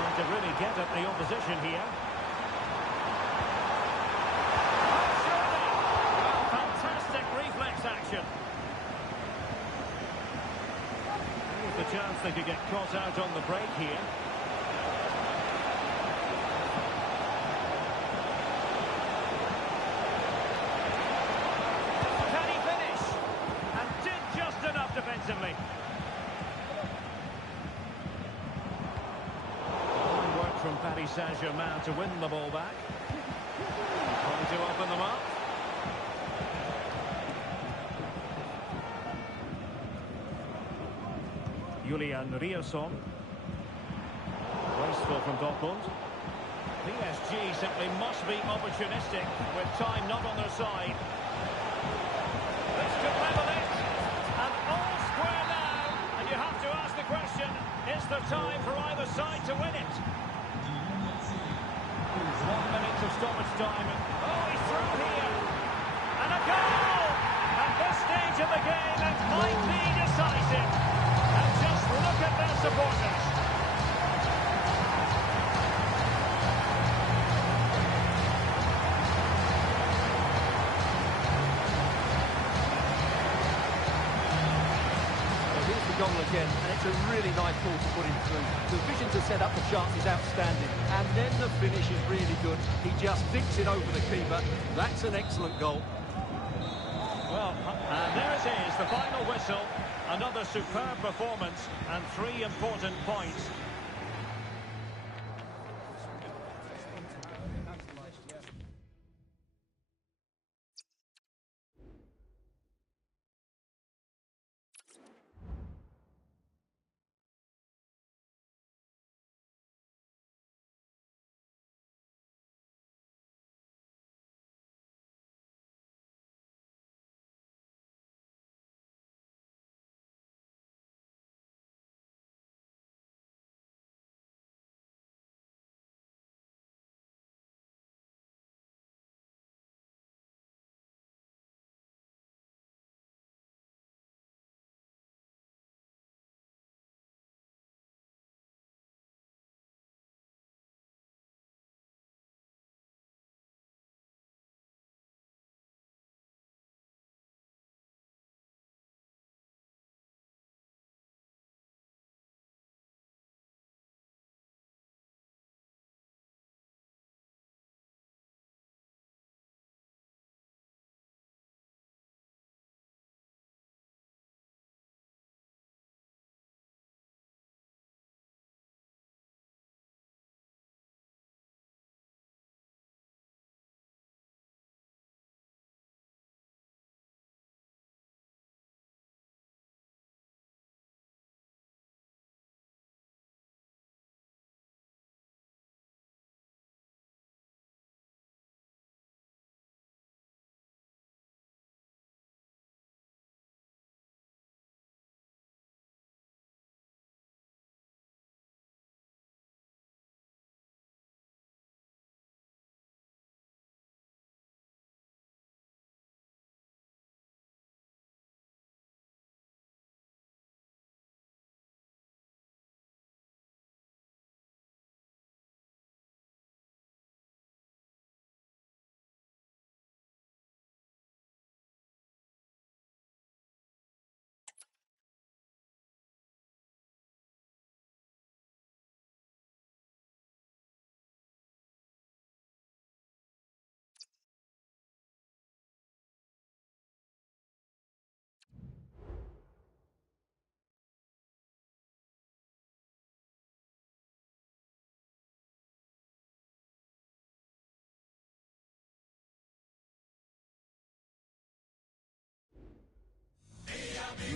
Going to really get at the opposition here. Action. Here's the chance they could get caught out on the break here. Can he finish? And did just enough defensively. Good work from Paris Saint-Germain to win the ball back. Trying to open them up. Julian Rierson. Wasteful from Dortmund. PSG simply must be opportunistic with time not on their side. This could level it. And all square now. And you have to ask the question, is there time for either side to win it? 1 minute of stoppage time. Oh, he's through here. And a goal! At this stage of the game, it might be decisive. And just look at their supporters. Well, here's the goal again, and it's a really nice ball to put him through. The vision to set up the chance is outstanding, and then the finish is really good. He just dinks it over the keeper. That's an excellent goal. Well, and there it is, the final whistle. Another superb performance and 3 important points.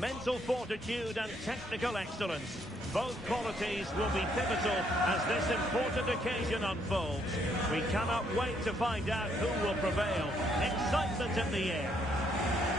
mental fortitude and technical excellence. Both qualities will be pivotal as this important occasion unfolds. We cannot wait to find out who will prevail. Excitement in the air.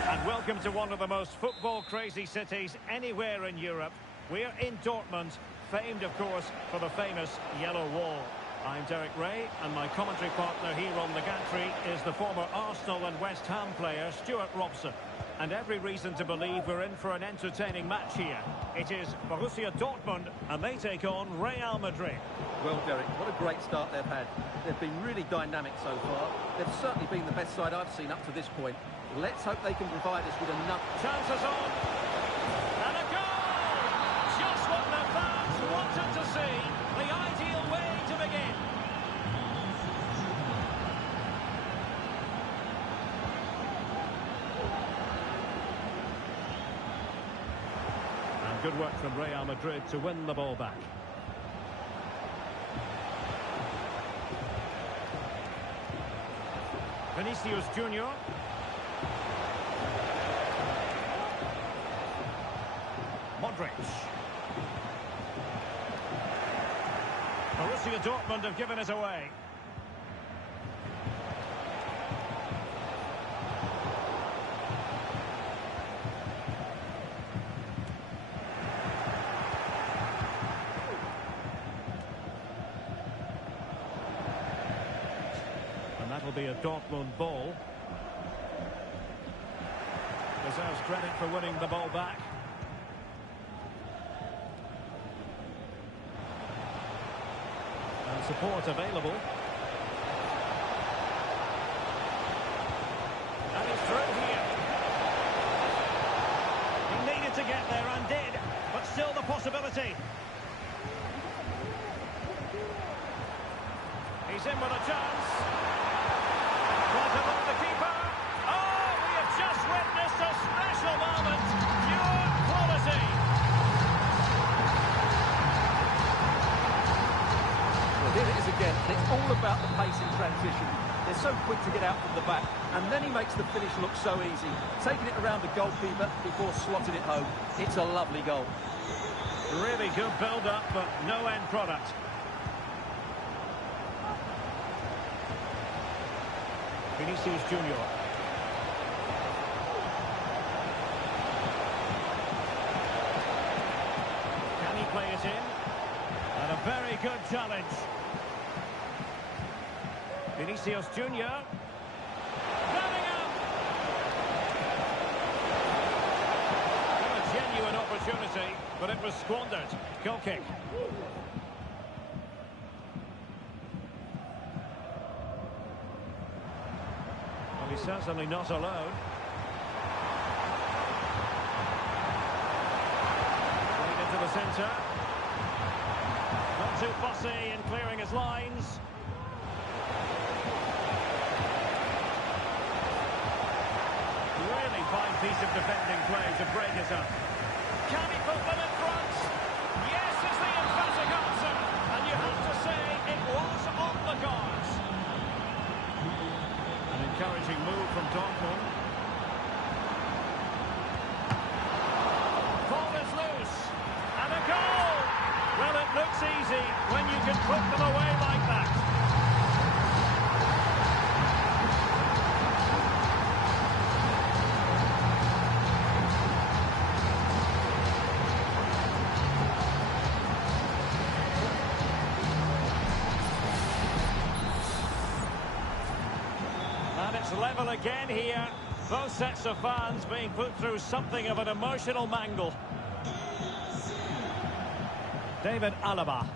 And welcome to one of the most football-crazy cities anywhere in Europe. We're in Dortmund, famed, of course, for the famous Yellow Wall. I'm Derek Ray, and my commentary partner here on the gantry is the former Arsenal and West Ham player, Stuart Robson. And every reason to believe we're in for an entertaining match here. It is Borussia Dortmund, and they take on Real Madrid. Well, Derek, what a great start they've had. They've been really dynamic so far. They've certainly been the best side I've seen up to this point. Let's hope they can provide us with enough... Chances on. And a goal! Just what the fans wanted to see. The ideal way to begin. And good work from Real Madrid to win the ball back. Vinicius Junior. Modric. Borussia Dortmund have given it away. And that'll be a Dortmund ball. Deserves credit for winning the ball back. And support available. And he's through here. He needed to get there and did, but still the possibility. He's in with a chance. Right above the keeper. Oh, we have just witnessed a special moment. Pure quality. Here it is again, and it's all about the pace in transition. They're so quick to get out from the back, and then he makes the finish look so easy. Taking it around the goalkeeper before slotting it home. It's a lovely goal. Really good build-up, but no end product. Vinicius Junior. Can he play it in? And a very good challenge. Vinicius Junior. Bellingham! What a genuine opportunity, but it was squandered. Goal kick. Well, he's certainly not alone. Played into the centre. Not too fussy in clearing his lines. Really fine piece of defending play to break it up. Can he put them in front? Yes is the emphatic answer. And you have to say it was on the cards. An encouraging move from Dortmund. Ball is loose. And a goal! Well, it looks easy when you can put them away like that. And it's level again here. Both sets of fans being put through something of an emotional mangle. David Alaba.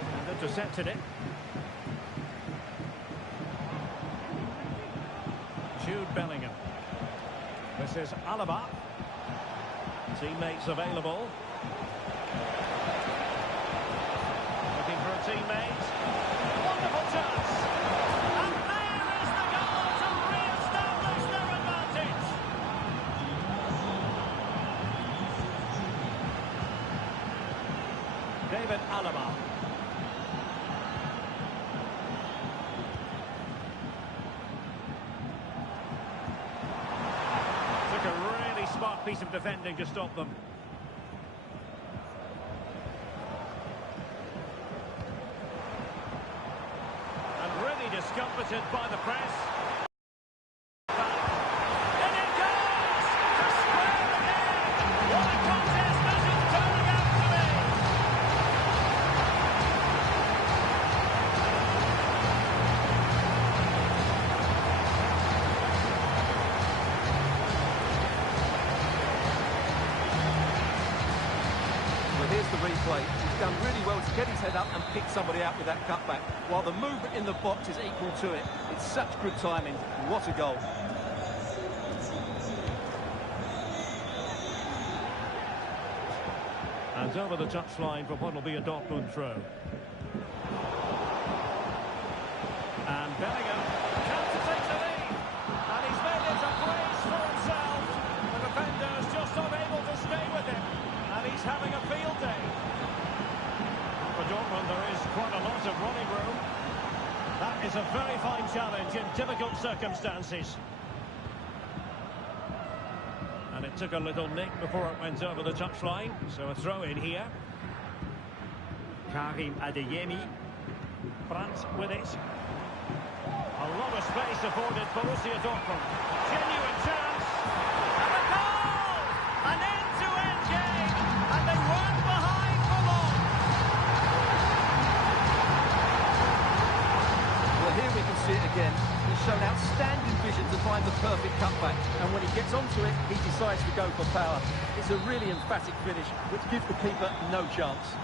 And intercepted it. Jude Bellingham. This is Alaba. Teammates available. Looking for a teammate. Wonderful chance. And there is the goal to re-establish their advantage. David Alaba. defending to stop them. And really discomfited by the press. And it goes! To square again! What a contest this is turning out to be! Well, here's the replay. He's done really well to get his head up and pick somebody out with that cutback, while the movement in the box is equal to it. It's such good timing. What a goal. And over the touchline for what will be a Dortmund throw. And Bellingham comes to take the lead. And he's made it a place for himself. The defender's just unable to stay with him. And he's having a field day. For Dortmund, there is quite a lot of running room. That is a very fine challenge in difficult circumstances. And it took a little nick before it went over the touchline. So a throw in here. Karim Adeyemi. Brandt with it. A lot of space afforded Borussia Dortmund. Genuine chance. And a goal! An end-to-end game. And they weren't behind for long. Well, here we can see it again. He's shown outstanding vision to find the perfect cutback, and when he gets onto it, he decides to go for power. It's a really emphatic finish, which gives the keeper no chance.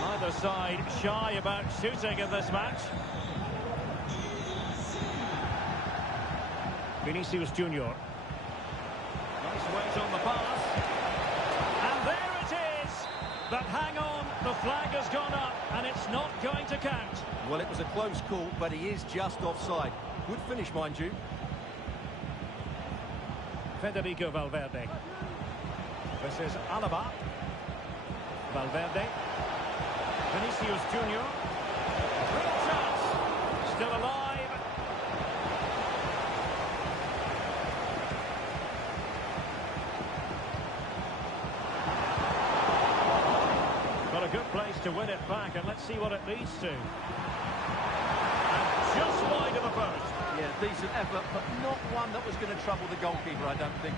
Neither side shy about shooting in this match. Vinicius Junior. Nice weight on the pass. And there it is! But hang on, the flag has gone up, and it's not going to count. Well, it was a close call, but he is just offside. Good finish, mind you. Federico Valverde. This is Alaba. Valverde. Vinicius Junior. Real chance. Still alive. Got a good place to win it back, and let's see what it leads to. And just wide of the post. Yeah, decent effort, but not one that was going to trouble the goalkeeper, I don't think.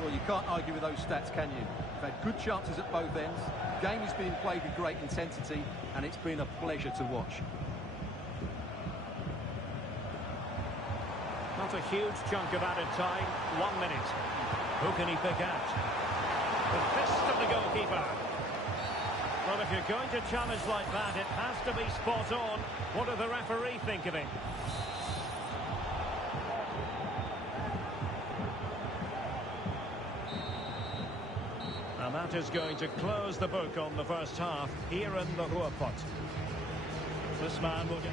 Well, you can't argue with those stats, can you? They've had good chances at both ends. The game is being played with great intensity, and it's been a pleasure to watch. Not a huge chunk of added time. 1 minute. Who can he pick out? The fist of the goalkeeper. Well, if you're going to challenge like that, it has to be spot on. What do the referee think of it? And that is going to close the book on the first half here in the Ruhrpott. This man will get...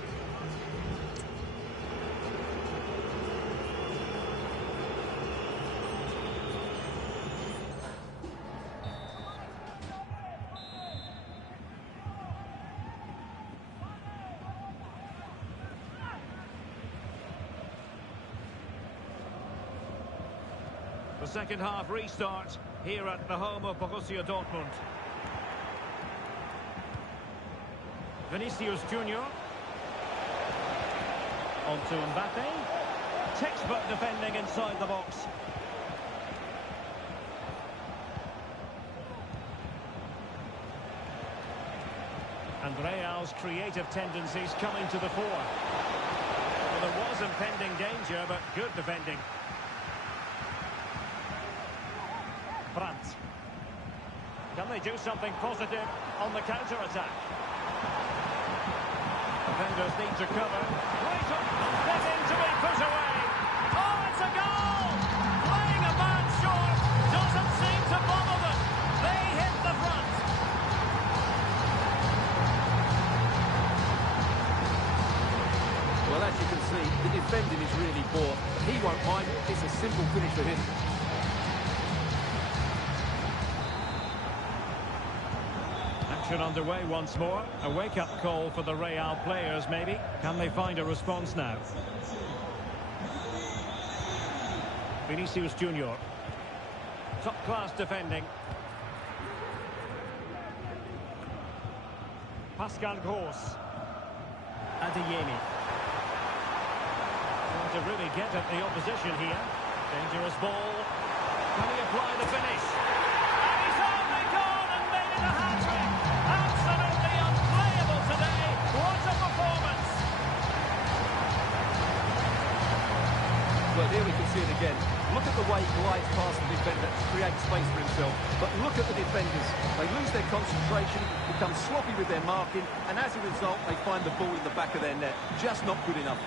The second half restart here at the home of Borussia Dortmund. Vinicius Junior. On to Mbappe. Textbook defending inside the box. And Real's creative tendencies coming to the fore. Well, there was impending danger, but good defending. Brandt. Can they do something positive on the counter-attack? Defenders need to cover. Right up, getting to be put away. Oh, it's a goal! Playing a man short doesn't seem to bother them. They hit the front. Well, as you can see, the defending is really poor. He won't mind. It's a simple finish for him. Action underway once more. A wake-up call for the Real players, maybe. Can they find a response now? Vinicius Junior. Top-class defending. Pascal Gross. Adeyemi. Trying to really get at the opposition here. Dangerous ball. Can he apply the finish? And he's only gone and made it a hat-trick. Absolutely unplayable today. What a performance. Well, here we can see it again. Look at the way he glides past the defender to create space for himself. But look at the defenders. They lose their concentration, become sloppy with their marking, and as a result, they find the ball in the back of their net. Just not good enough.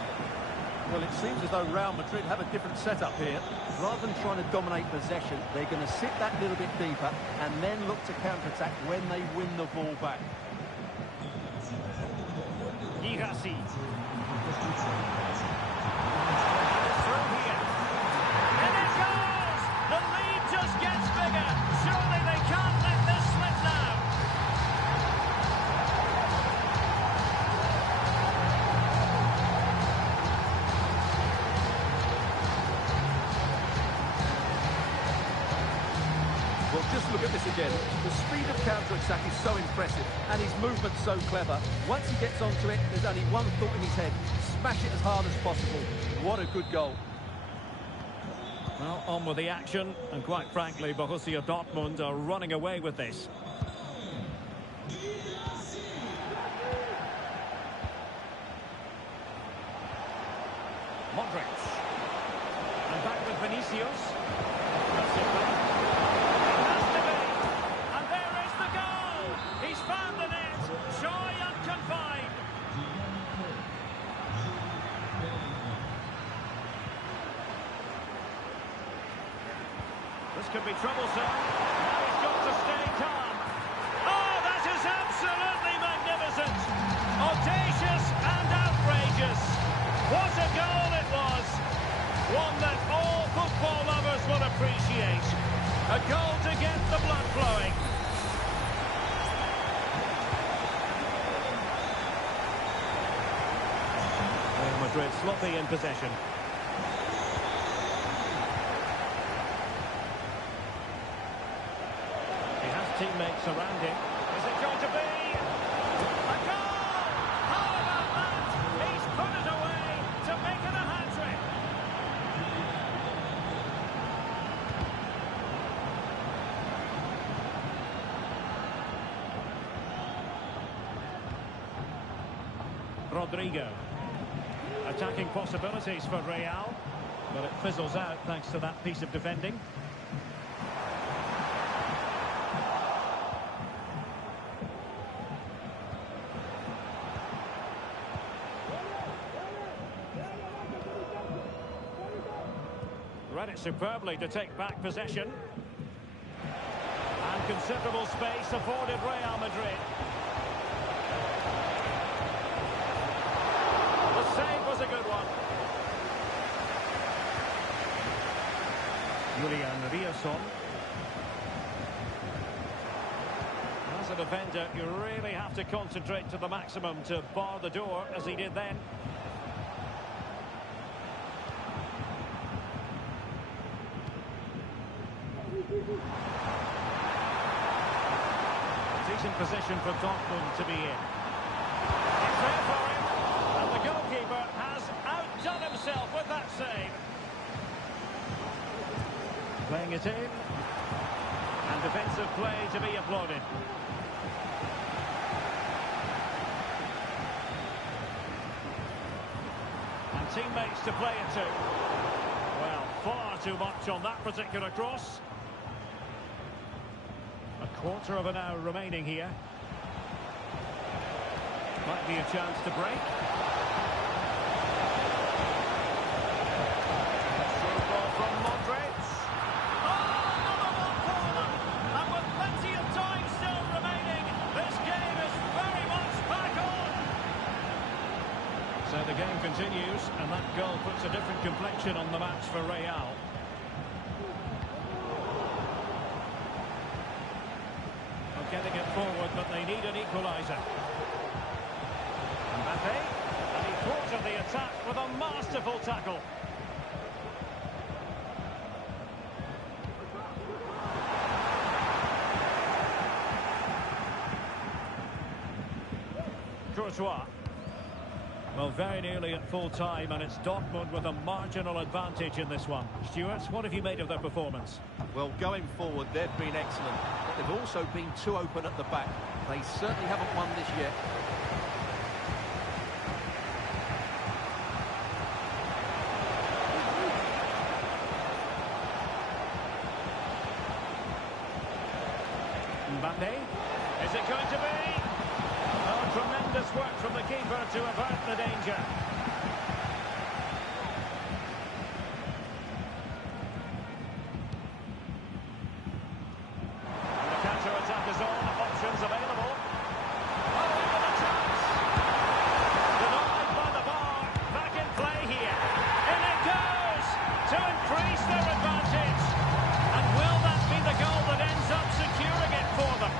Well, it seems as though Real Madrid have a different setup here. Rather than trying to dominate possession, they're going to sit that little bit deeper and then look to counter-attack when they win the ball back. Girassi. The lead just gets bigger. Surely they can't let this slip now. Well, just look at this again. The speed of counter-attack is so impressive, and his movement's so clever. Once he gets onto it, there's only one thought in his head. Smash it as hard as possible. What a good goal. Well, on with the action, and quite frankly, Borussia Dortmund are running away with this. Modric. And back with Vinicius. That's it, right? It has to be. And there is the goal! He's found the net. Joy unconfined. This could be troublesome. Now he's got to stay calm. Oh, that is absolutely magnificent. Audacious and outrageous. What a goal it was. One that all football lovers will appreciate. A goal to get the blood flowing. Real Madrid sloppy in possession. Teammates around him. Is it going to be a goal? How about that? He's put it away to make it a hat-trick. Rodrigo. Attacking possibilities for Real, but it fizzles out thanks to that piece of defending. Read it superbly to take back possession. And considerable space afforded Real Madrid. The save was a good one. Julian Riasson. As a defender, you really have to concentrate to the maximum to bar the door, as he did then. Decent position for Dortmund to be in. It's there for him, and the goalkeeper has outdone himself with that save. Playing it in, and defensive play to be applauded. And teammates to play it to. Well, far too much on that particular cross. A quarter of an hour remaining here. Might be a chance to break. Through ball from Modric. Oh, another one for them! And with plenty of time still remaining, this game is very much back on. So the game continues, and that goal puts a different complexion on the match for Real. Getting it forward, but they need an equaliser. Mbappe, and he thwarted the attack with a masterful tackle. Courtois. Well, very nearly at full time, and it's Dortmund with a marginal advantage in this one. Stuart, what have you made of their performance? Well, going forward, they've been excellent, but they've also been too open at the back. They certainly haven't won this yet. Mbappe, is it going to be? Oh, tremendous work from the keeper to avert the danger. And the counter-attack is on, options available. Oh, into the chance! Denied by the bar, back in play here. In it goes! To increase their advantage. And will that be the goal that ends up securing it for them?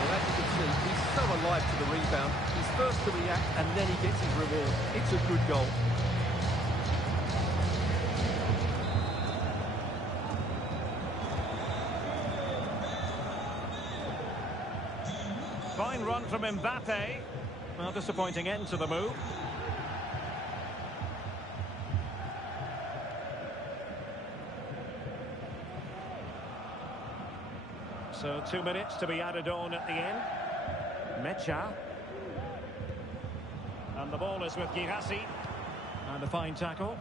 Well, as you can see, he's so alive to the rebound. He's first to react, and then he gets his reward. It's a good goal. Fine run from Mbappe. Well, disappointing end to the move. So 2 minutes to be added on at the end. Mecha. And the ball is with Girassi. And a fine tackle.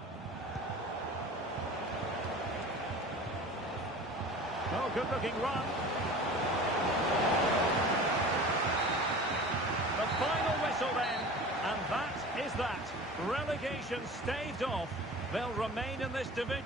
Oh, good looking run. The final whistle then, and that is that. Relegation staved off. They'll remain in this division.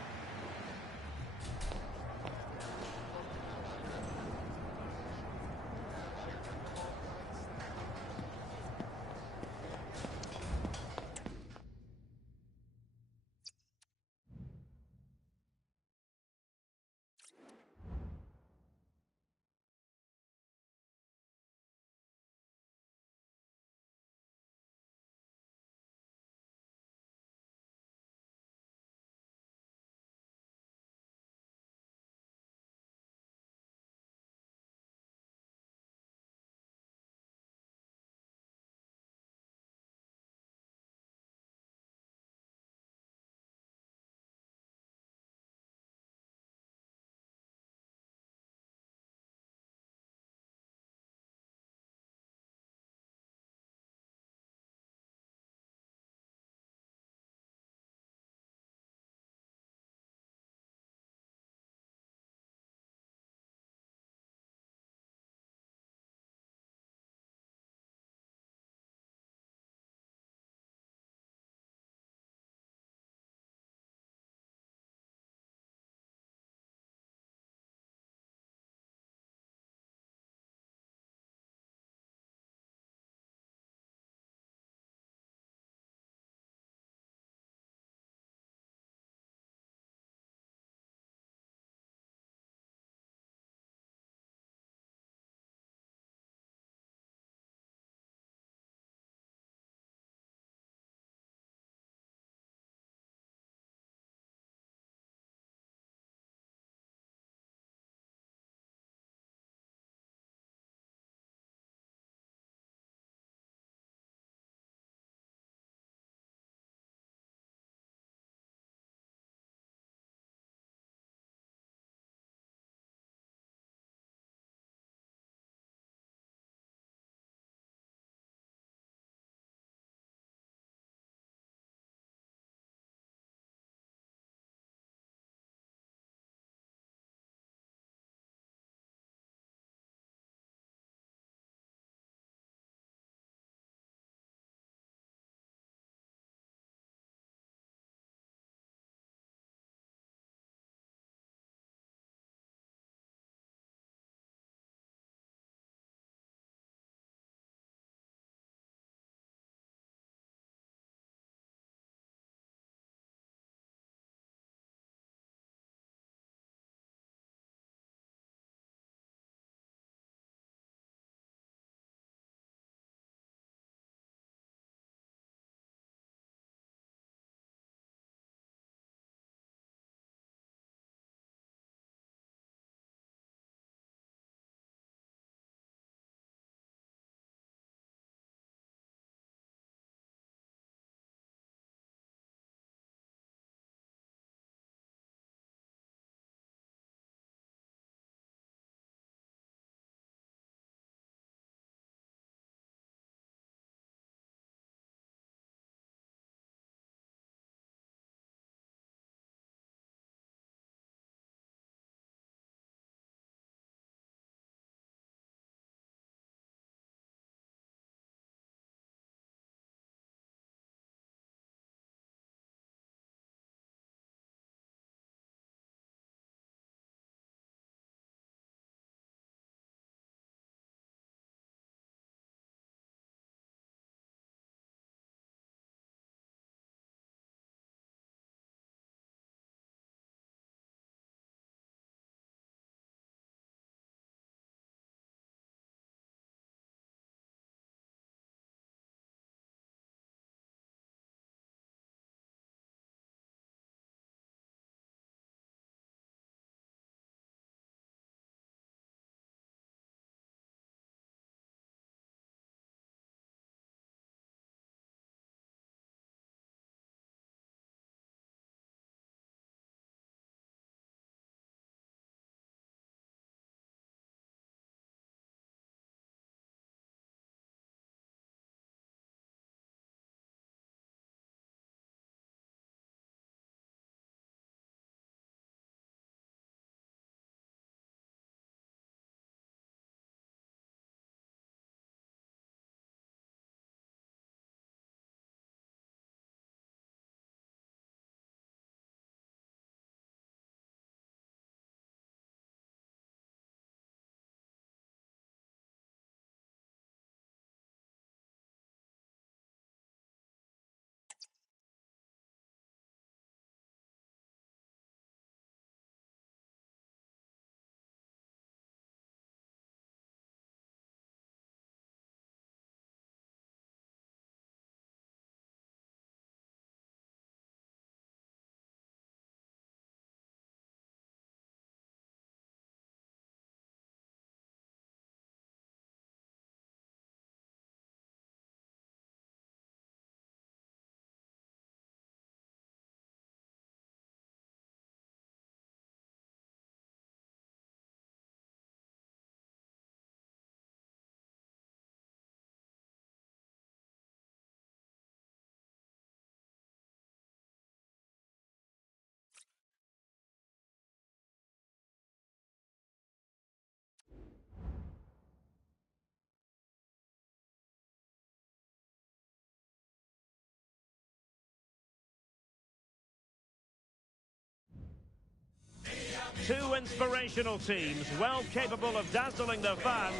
Two inspirational teams, well capable of dazzling their fans,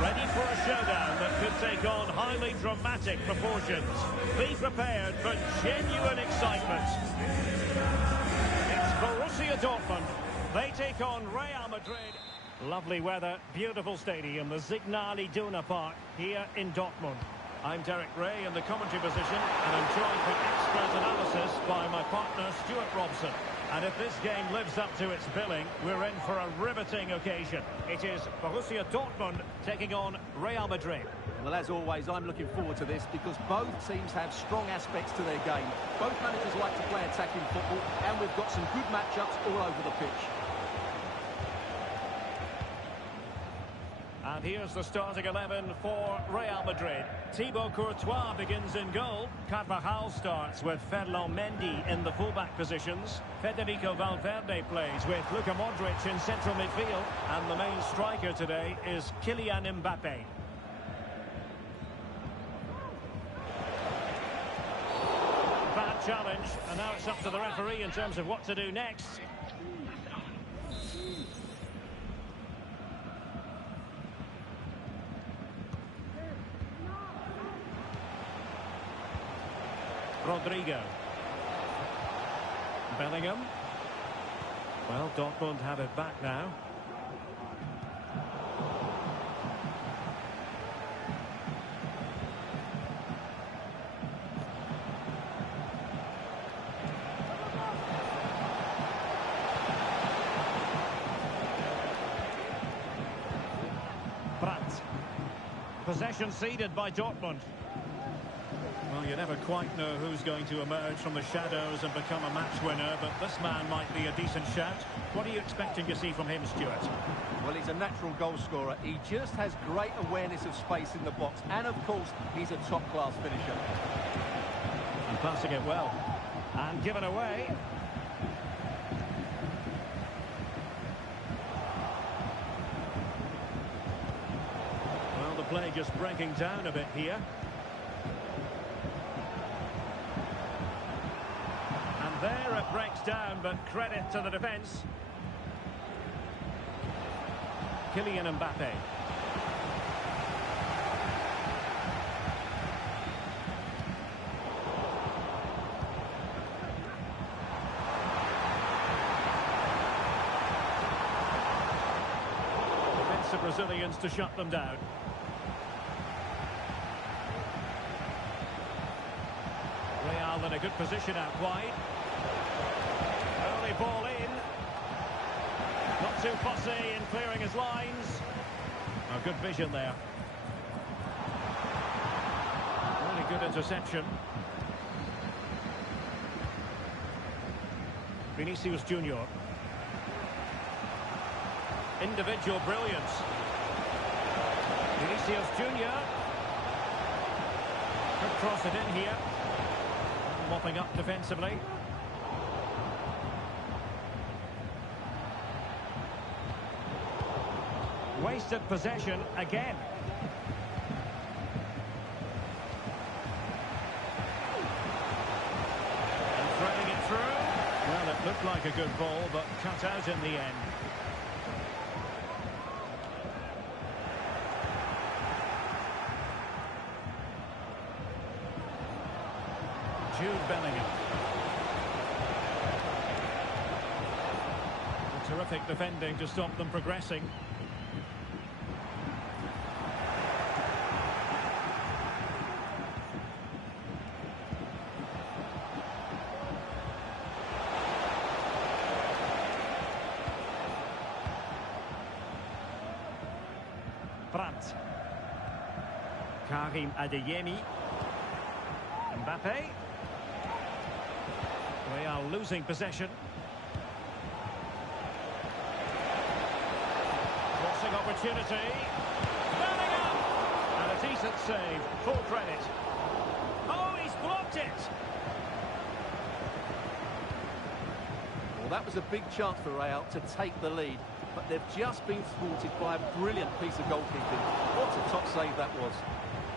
ready for a showdown that could take on highly dramatic proportions. Be prepared for genuine excitement. It's Borussia Dortmund. They take on Real Madrid. Lovely weather, beautiful stadium, the Signal Iduna Park here in Dortmund. I'm Derek Ray in the commentary position, and I'm joined for expert analysis by my partner Stuart Robson. And if this game lives up to its billing, we're in for a riveting occasion. It is Borussia Dortmund taking on Real Madrid. Well, as always, I'm looking forward to this because both teams have strong aspects to their game. Both managers like to play attacking football, and we've got some good matchups all over the pitch. And here's the starting 11 for Real Madrid. Thibaut Courtois begins in goal. Carvajal starts with Ferland Mendy in the fullback positions. Federico Valverde plays with Luka Modric in central midfield. And the main striker today is Kylian Mbappe. Bad challenge, and now it's up to the referee in terms of what to do next. Rodrigo. Bellingham. Well, Dortmund have it back now. Brandt. Possession ceded by Dortmund. Well, you never quite know who's going to emerge from the shadows and become a match winner, but this man might be a decent shout. What are you expecting to see from him, Stuart? Well, he's a natural goal scorer. He just has great awareness of space in the box, and of course, he's a top-class finisher. And passing it well. And given away. Well, the play just breaking down a bit here. There it breaks down, but credit to the defence. Kylian Mbappe. Defensive Brazilians to shut them down. Real in a good position out wide. Early ball in. Not too fussy in clearing his lines. Oh, good vision there. Really good interception. Vinicius Junior. Individual brilliance. Vinicius Junior. Could cross it in here. Mopping up defensively. Wasted possession again. And threading it through. Well, it looked like a good ball, but cut out in the end. Jude Bellingham. Terrific defending to stop them progressing. Brandt. Karim Adeyemi. Mbappe. Real losing possession. Crossing opportunity. Bellingham! And a decent save. Full credit. Oh, he's blocked it! Well, that was a big chance for Real to take the lead, but they've just been thwarted by a brilliant piece of goalkeeping. What a top save that was.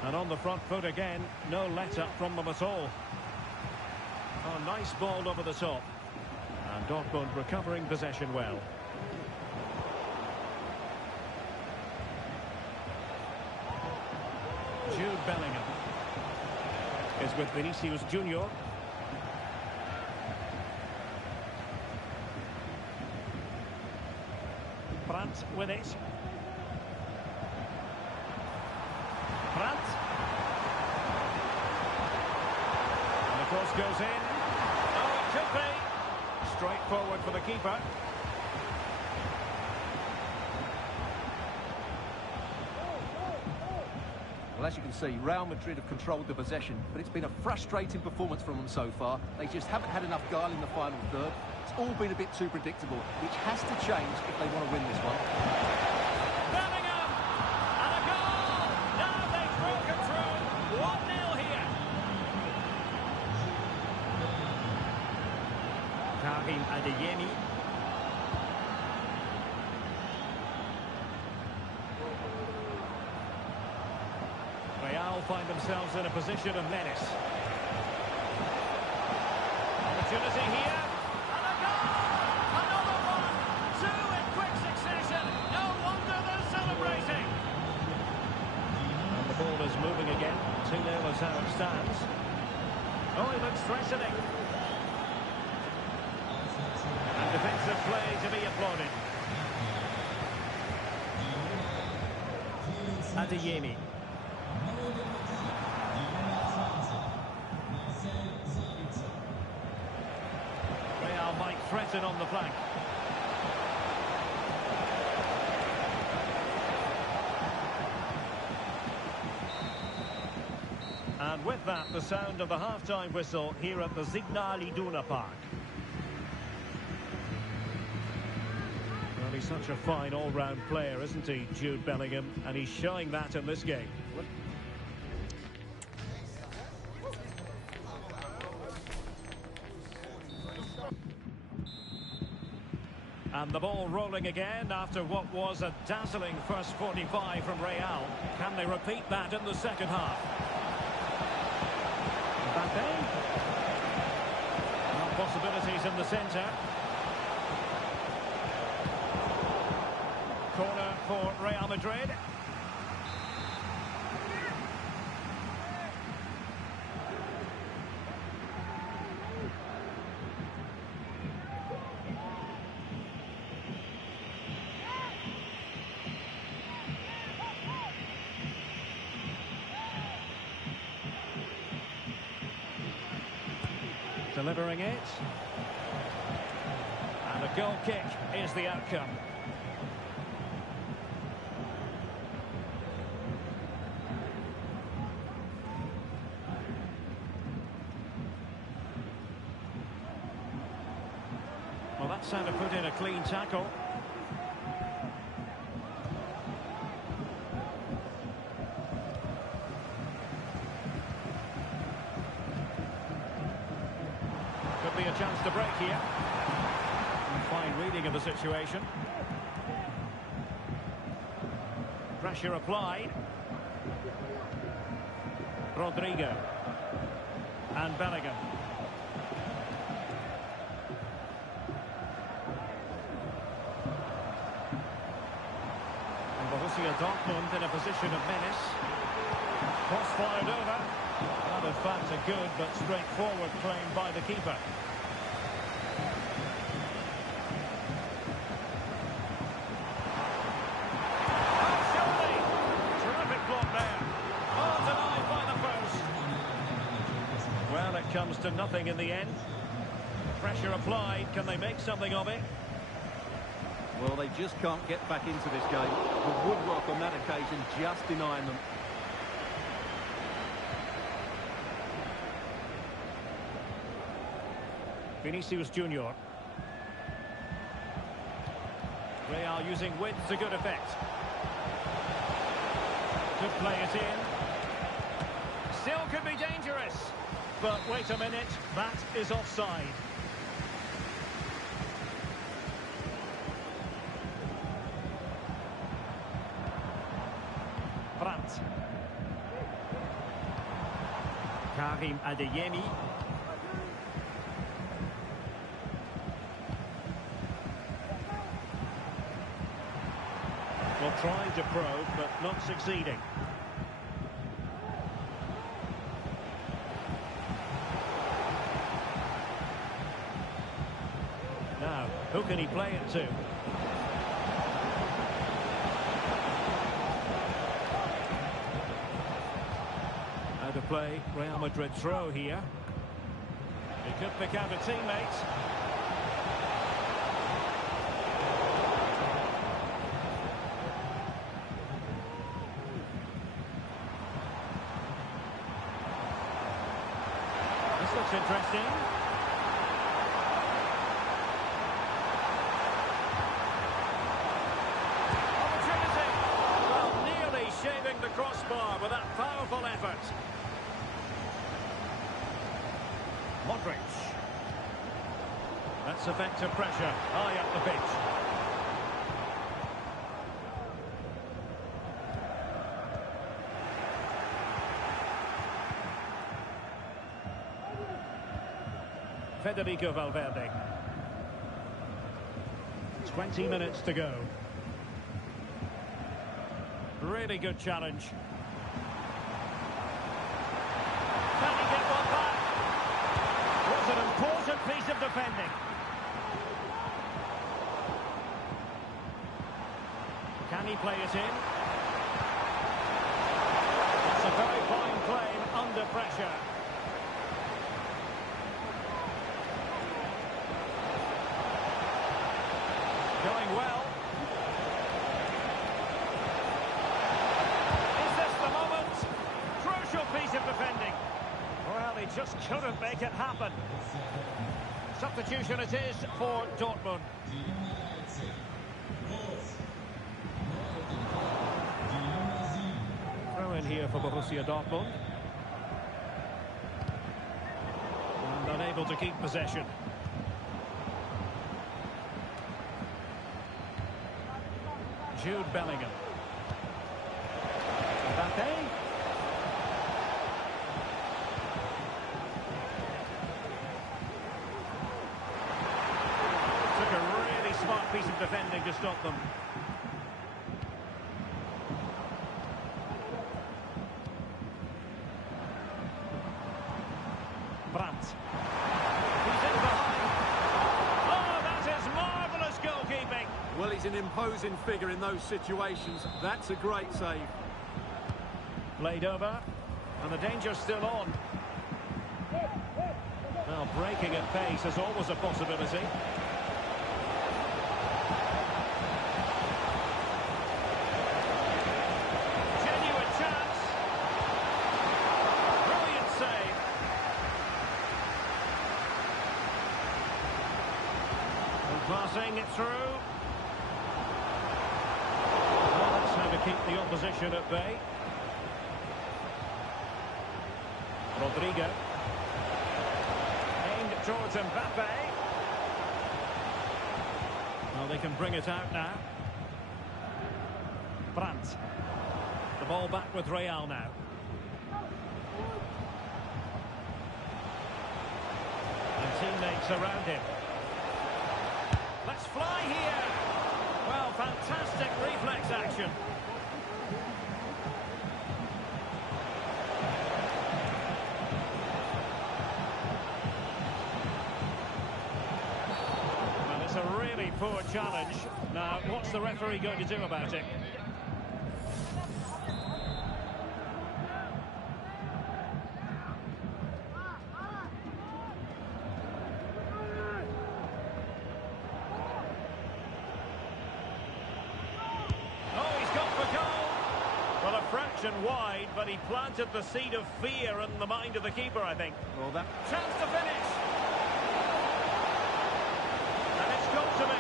And on the front foot again, no let-up from them at all. Oh, nice ball over the top. And Dortmund recovering possession well. Jude Bellingham is with Vinicius Junior. Brandt with it. Brandt. And the cross goes in. Oh, it could be. Straightforward for the keeper. Well, as you can see, Real Madrid have controlled the possession, but it's been a frustrating performance from them so far. They just haven't had enough guile in the final third. It's all been a bit too predictable, which has to change if they want to win this one. Bellingham! And a goal! Now they've broken through. 1-0 here. Karim Adeyemi. Real find themselves in a position of menace. Opportunity here. And a goal! Another one! Two in quick succession. No wonder they're celebrating. And the ball is moving again. 2-0 is how it stands. Oh, he looks threatening. And defensive play to be applauded. Adeyemi. Real might threaten on the flank. And with that, the sound of the half-time whistle here at the Signal Iduna Park. Well, he's such a fine all-round player, isn't he, Jude Bellingham? And he's showing that in this game. And the ball rolling again after what was a dazzling first 45 from Real. Can they repeat that in the second half? Mbappe. Now possibilities in the centre. Corner for Real Madrid. Delivering it. And a goal kick is the outcome. Well, that's how to put in a clean tackle. Could be a chance to break here. Fine reading of the situation. Pressure applied. Rodrigo. And Bellingham. And Borussia Dortmund in a position of menace. Cross fired over. Not in fact a good but straightforward claim by the keeper. Oh, surely! Terrific block there. Oh, denied by the post. Well, it comes to nothing in the end. Pressure applied. Can they make something of it? Well, they just can't get back into this game. The woodwork on that occasion just denying them. Vinicius Junior. Real using width to good effect. Could play it in. Still could be dangerous. But wait a minute, that is offside. Brandt. Karim Adeyemi. Well, trying to probe, but not succeeding. Who can he play it to? Out of play, Real Madrid throw here. He could pick out a teammate. This looks interesting. Opportunity! Well, nearly shaving the crossbar with that powerful effort. Modric. That's effective pressure high up the pitch. Federico Valverde. 20 minutes to go. Really good challenge. Can he get one back? Was an important piece of defending. Can he play it in? That's a very fine claim under pressure. Going well. Is this the moment? Crucial piece of defending. Well, he just couldn't make it happen. Substitution it is for Dortmund. Throw in here for Borussia Dortmund. And unable to keep possession. Jude Bellingham. Mbappe. Took a really smart piece of defending to stop them. Brandt. He's in behind. Oh, that is marvellous goalkeeping. Well, he's an imposing figure in those situations. That's a great save. Played over, and the danger's still on. Well, breaking at pace is always a possibility. Genuine chance. Brilliant save. And passing it through. Well, that's how to keep the opposition at bay. Rodrigo. Aimed towards Mbappe. Well, they can bring it out now. Brandt. The ball back with Real now. And teammates around him. Let's fly here. Well, fantastic reflex action. It's a really poor challenge. Now, what's the referee going to do about it? Oh, he's gone for goal. Well, a fraction wide, but he planted the seed of fear in the mind of the keeper, I think. Well, that chance to finish. Got to be.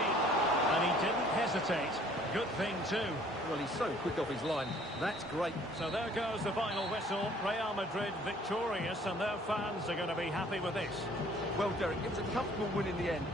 And he didn't hesitate. Good thing too. Well, he's so quick off his line. That's great. So there goes the final whistle. Real Madrid victorious, and their fans are going to be happy with this. Well, Derek, it was a comfortable win in the end.